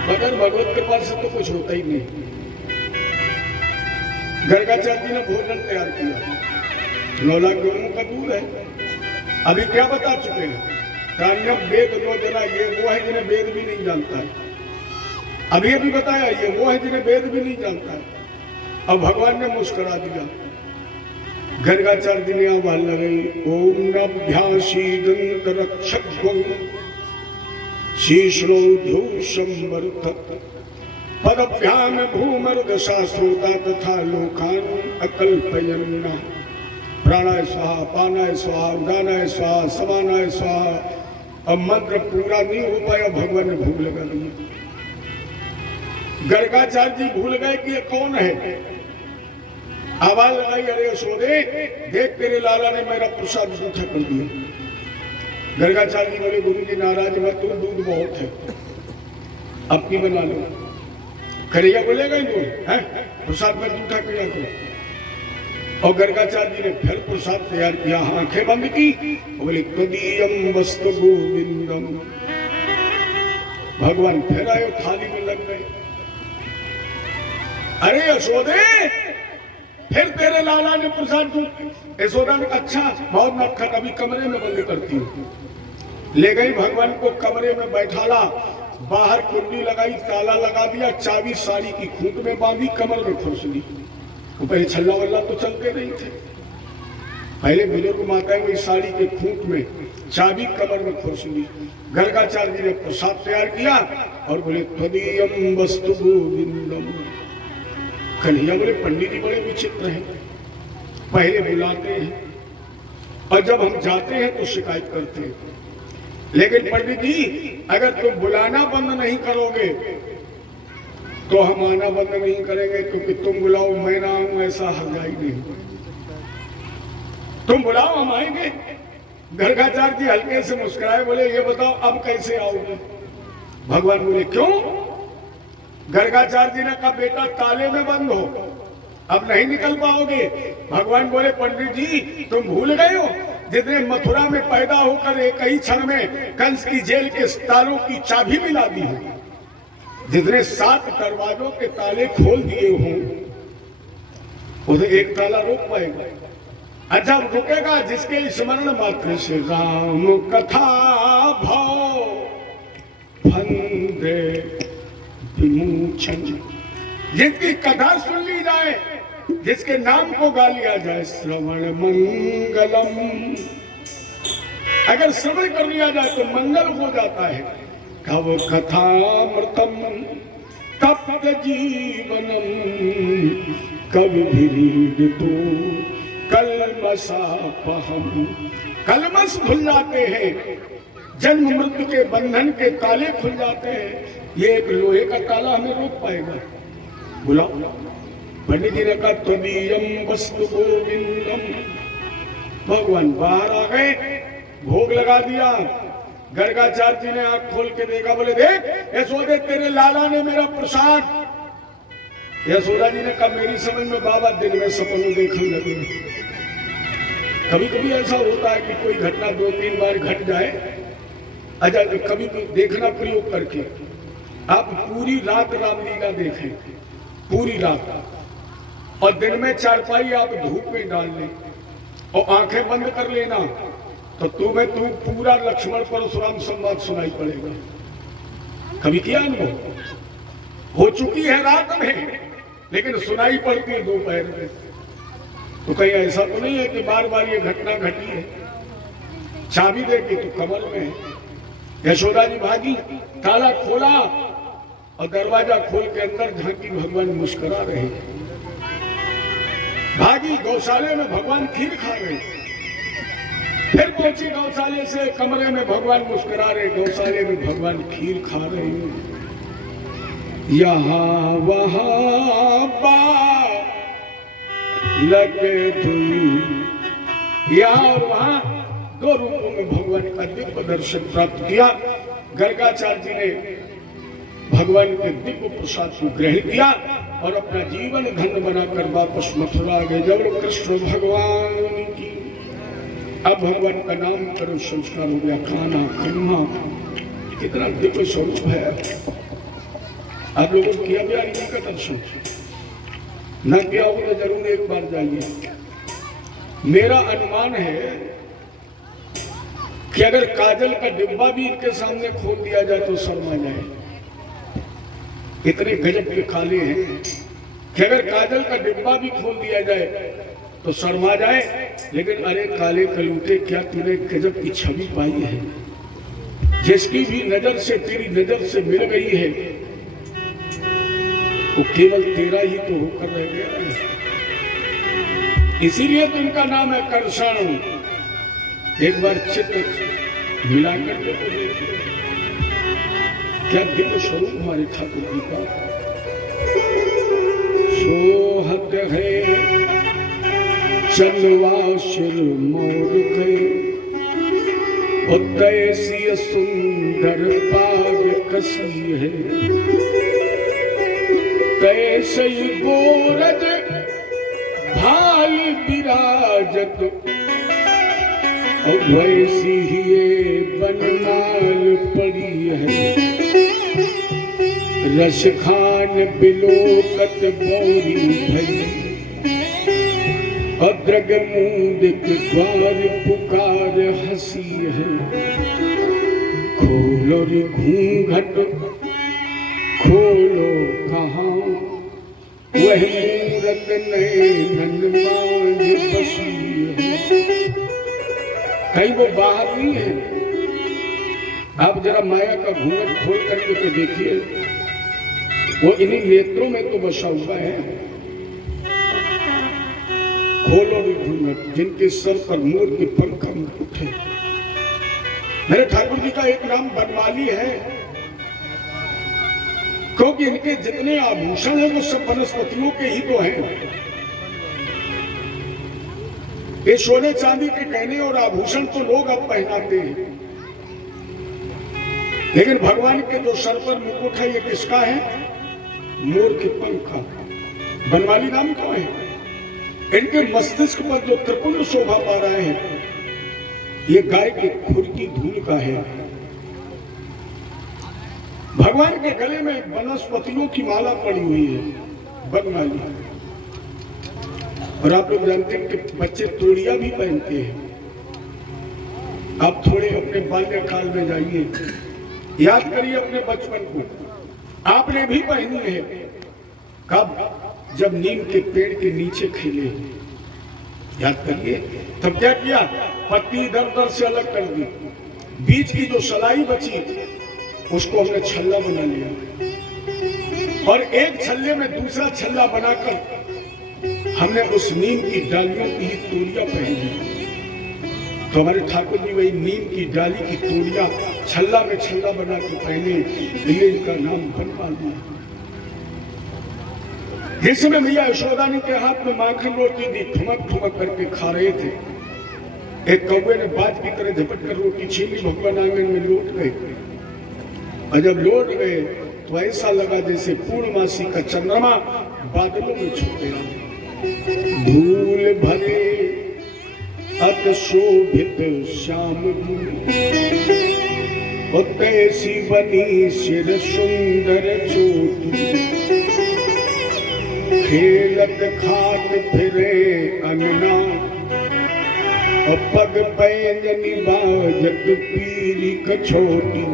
मगर भगवत कृपा से तो कुछ होता ही नहीं। गर्गाचार्य जी ने भोजन तैयार किया, 9 लाख गौओं का दूध है। अभी क्या बता चुके हैं? कान्यम वेद नो जना, ये वो है जिन्हें वेद भी नहीं जानता है। अभी अभी बताया ये वो है जिन्हें वेद भी नहीं जानता है। अब भगवान ने मुस्कुरा दिया। गर्गाचार्य जी ने आवाज लगाई, ओम नभ्यासी दंत रक्षक शीश्रोध्यो संवर्धक पदभ्याम भूमर्द शास्त्रोता तथा लोकान अकल्पयन्ना। प्राणाय स्वाहा, पानाय स्वाहा, उदानाय स्वाहा, समानाय स्वाहा। अब मंत्र पूरा नहीं हो पाया, भगवान ने भूख लगा दिया। गर्गाचार्य जी भूल गए कि ये कौन है। आवाज लगाई, अरे यशोदे देख तेरे लाला ने मेरा प्रसाद जूठा कर दिया। गर्गाचार्य जी बोले, गुरु जी नाराज मत, तो दूध बहुत है, अपनी बना लो। कन्हैया बोलेगा ही दूध है, प्रसाद में जूठा किया तो। और गर्गाचार्य जी ने फिर प्रसाद तैयार किया, आंखें बंद की, बोले तदीयम वस्तु गोविंदम। भगवान फिर आए, थाली में लग गए। अरे यशोदे फिर तेरे लाला ने प्रसाद दूं। यशोदा ने कहा अच्छा बहुत नखट, अभी कमरे में बंद करती हूँ। ले गई भगवान को कमरे में बैठाला, बाहर कुंडी लगाई, ताला लगा दिया, चाबी साड़ी की खूंट में बांधी, कमर में खोस ली। तो पहले छल्ला वल्ला तो चलते नहीं थे, पहले बुजुर्ग माताएं वही साड़ी के खूंट में चाबी कमर में खोस ली। गर्गाचार्य जी ने प्रसाद तैयार किया और बोले त्वदीयम वस्तु गोविंदम। कन्हैया बोले पंडित जी बड़े विचित्र हैं, पहले बुलाते हैं और जब हम जाते हैं तो शिकायत करते हैं, लेकिन पंडित जी अगर तुम बुलाना बंद नहीं करोगे तो हम आना बंद नहीं करेंगे, क्योंकि तुम बुलाओ मैं ना आऊं ऐसा हरजाई नहीं, तुम बुलाओ हम आएंगे। गर्गाचार्य जी हल्के से मुस्कुराए, बोले ये बताओ अब कैसे आओगे? भगवान बोले क्यों? गर्गाचार्य जी ने कहा बेटा ताले में बंद हो, अब नहीं निकल पाओगे। भगवान बोले पंडित जी तुम भूल गए हो जितने मथुरा में पैदा होकर एक ही क्षण में कंस की जेल के तालों की चाबी मिला दी है, जितने 7 दरवाजों के ताले खोल दिए हो उसे एक ताला रोक पाएगा? अच्छा रुकेगा जिसके स्मरण मात्र से राम कथा भाव फंदे विमोचन, जिसकी कथा सुन ली जाए, जिसके नाम को गा लिया जाए, श्रवण मंगलम, अगर श्रवण कर लिया जाए तो मंगल हो जाता है। कव कथामृतम तप्त जीवनम कवि तो कलमसापहम, कलमस खुल जाते हैं, जन्म मृत्यु के बंधन के ताले खुल जाते हैं। ये एक लोहे का ताला हमें रोक पाएगा? बुलाओ। पंडित जी ने कहा त्वदीयम वस्तु गोविंदम। भगवान बाहर आ गए, भोग लगा दिया। गर्गाचार्य जी ने आंख खोल के देखा, बोले देख यशोदे तेरे लाला ने मेरा प्रसाद। यशोदा जी ने कहा मेरी समझ में बाबा दिन में सपनों देखने लगे। कभी कभी ऐसा होता है कि कोई घटना 2-3 बार घट जाए, अच्छा तो कभी देखना प्रयोग करके आप पूरी रात रामलीला देखें, पूरी रात, और दिन में चारपाई आप धूप में डाल लें और आंखें बंद कर लेना, तो तुम्हें पूरा लक्ष्मण परशुराम संवाद सुनाई पड़ेगा। कभी किया अनुभव? हो चुकी है रात में, लेकिन सुनाई पड़ती है दोपहर में। तो कहीं ऐसा तो नहीं है कि बार बार ये घटना घटी है? चाबी देखी तो कमर में है। यशोदा जी भागी, ताला खोला और दरवाजा खोल के अंदर झांकी, भगवान मुस्कुरा रहे। भागी, गौशाले में भगवान खीर खा रहे। फिर पहुंची गौशाले से, कमरे में भगवान मुस्कुरा रहे, गौशाले में भगवान खीर खा रहे। यहाँ वहाँ लगे धुई, यहाँ वहाँ 2 रूपों में भगवान का दिव्य दर्शन प्राप्त किया। गर्गाचार्य जी ने भगवान के दिव्य प्रसाद को ग्रहण किया और अपना जीवन धन्य बनाकर वापस मथुरा आ गए। जब कृष्ण भगवान की, अब भगवान का नाम करो संस्कार हो गया, खाना खन्ना, कितना दिव्य स्वरूप है। आप लोगों को किया बिहारी जी का दर्शन? न किया हो तो जरूर एक बार जाइए। मेरा अनुमान है कि अगर काजल का डिब्बा भी इनके सामने खोल दिया जाए तो शर्मा जाए। इतने गजब के काले हैं कि अगर काजल का डिब्बा भी खोल दिया जाए तो शर्मा जाए। लेकिन अरे काले कलूटे, क्या तूने गजब की छवि पाई है? जिसकी भी नजर से तेरी नजर से मिल गई है वो केवल तेरा ही तो होकर रह गया है। इसीलिए तो इनका नाम है कर्षण। एक बार चित्र मिला करके तो देखिए, क्या दिव्य स्वरूप हमारे ठाकुर जी का। सोहत है चलवा सिर मोर गए, उद्देश्य सुंदर पाग कसी है, कैसे गोरज भाल विराजत, और वैसी ही ये बनमाल पड़ी है, रस खान बिलोकत बोरी भई, अद्रग मूंद के द्वार पुकार हंसी है, खोलो रे घूंघट खोलो कहाँ, वह मूरत नैनन मांझ बसी है। कहीं वो बाहर नहीं है। आप जरा माया का घूंघट खोल करके तो देखिए, वो इन्हीं नेत्रों में तो बसा हुआ है। खोलो रे घूंघट, जिनके सर पर मोर के पंख उठे। मेरे ठाकुर जी का एक नाम बनमाली है, क्योंकि इनके जितने आभूषण हैं वो सब वनस्पतियों के ही तो हैं। ये सोने चांदी के गहने और आभूषण तो लोग अब पहनाते हैं, लेकिन भगवान के जो सर पर मुकुट है ये किसका है? मोर के पंख का। बनमाली नाम क्यों है? इनके मस्तिष्क पर जो त्रिपुंड शोभा पा रहे हैं ये गाय के खुर की धूल का है। भगवान के गले में वनस्पतियों की माला पड़ी हुई है, बनमाली। और आप लोग जानते हैं कि बच्चे तोड़िया भी पहनते हैं। आप थोड़े अपने बाल्यकाल में जाइए, याद करिए अपने बचपन को, आपने भी पहनी है। कब? जब नीम के पेड़ के नीचे खेले, याद करिए। तब क्या किया? पत्ती इधर उधर से अलग कर दी, बीच की जो सलाई बची उसको हमने छल्ला बना लिया, और एक छल्ले में दूसरा छल्ला बनाकर हमने उस नीम की डालियों की ही तोड़ियां पहनी। तो हमारे ठाकुर जी वही नीम की डाली की तोड़ियां छल्ला में छल्ला बना के पहने, इसलिए इनका नाम बनमाली। जिस समय भैया यशोदा ने के हाथ में माखन रोटी दी, ठुमक ठुमक करके खा रहे थे, एक कौवे ने बाज की तरह झपट कर रोटी छीन ली, भगवान आंगन में लौट गए। और जब लौट गए तो ऐसा लगा जैसे पूर्णमासी का चंद्रमा बादलों में छू गया। धूल भरे अत शोभित श्याम, कैसी बनी सिर सुंदर चोटी, खेलत खात फिरे अंगना, और पग पैंजनी बाजत पीरी कछोटी,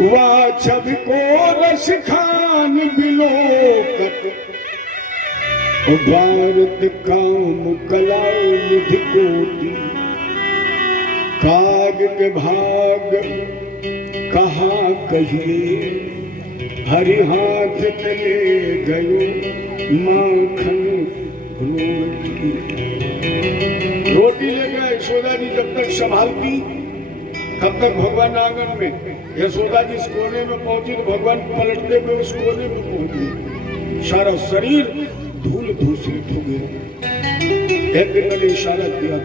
वाह छवि को रस खान बिलोकत, भारत काम कलाओ निधि कोटि, काग के भाग कहाँ कहिए, हरि हाथ चले गयो माखन रोटी। रोटी ले गए यशोदा जी, जब तक संभालती तब तक भगवान आंगन में। यशोदा जी इस कोने में पहुंची तो भगवान पलटते हुए उस कोने में पहुंच गए, सारा शरीर धूल धूसरित हो गया। एक दिन मैंने इशारा किया,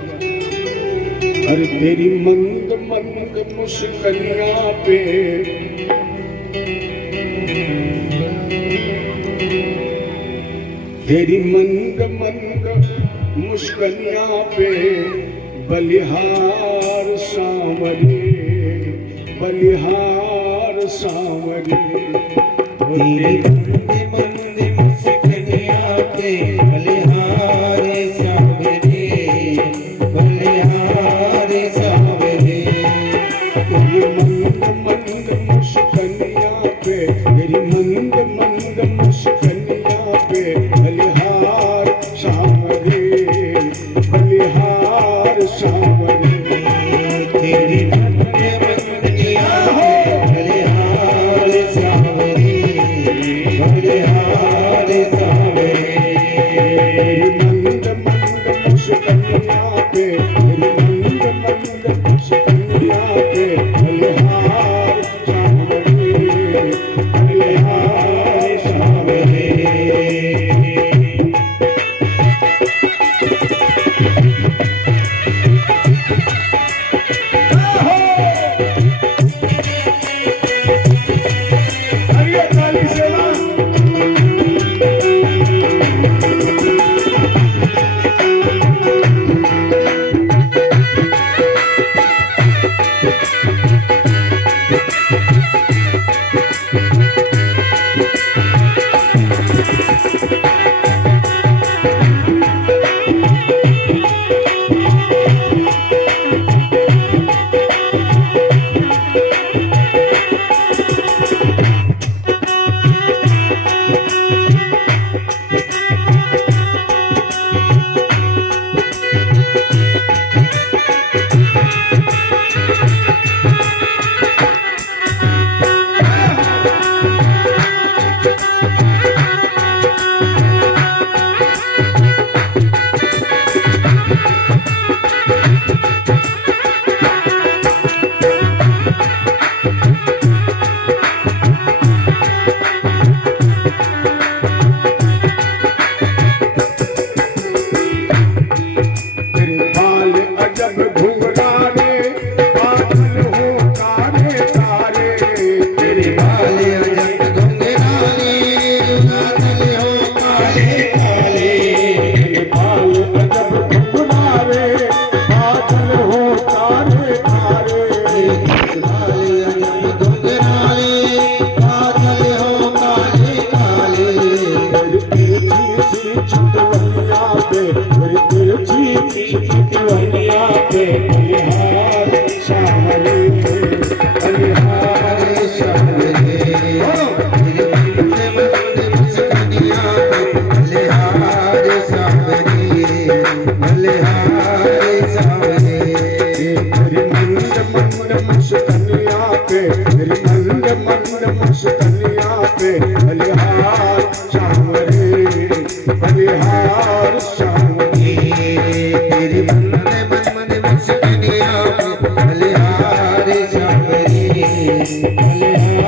अरे तेरी मंद मंद मुस्कनिया पे, तेरी मंद मंद मुस्कनिया पे, बलिहार सांवरे, बलिहार सांवरे। तेरी मंद मंद मुस्कनिया पे, बलिहार सांवरे, बलिहार सांवरे। तेरी मंद मंद मुस्कनिया पे, तेरी मंद मंद मुस्कनिया पे, बलिहार सांवरे, बलिहार सांवरे। तेरी मंद मंदिया बलिहार सांवरे, बलिहार सांवरे। मंद मंद मुस्कनिया पे, मंद मंद मुस्कनिया पे, बलिहार सांवरे, बलिहार सांवरे। बलिहारी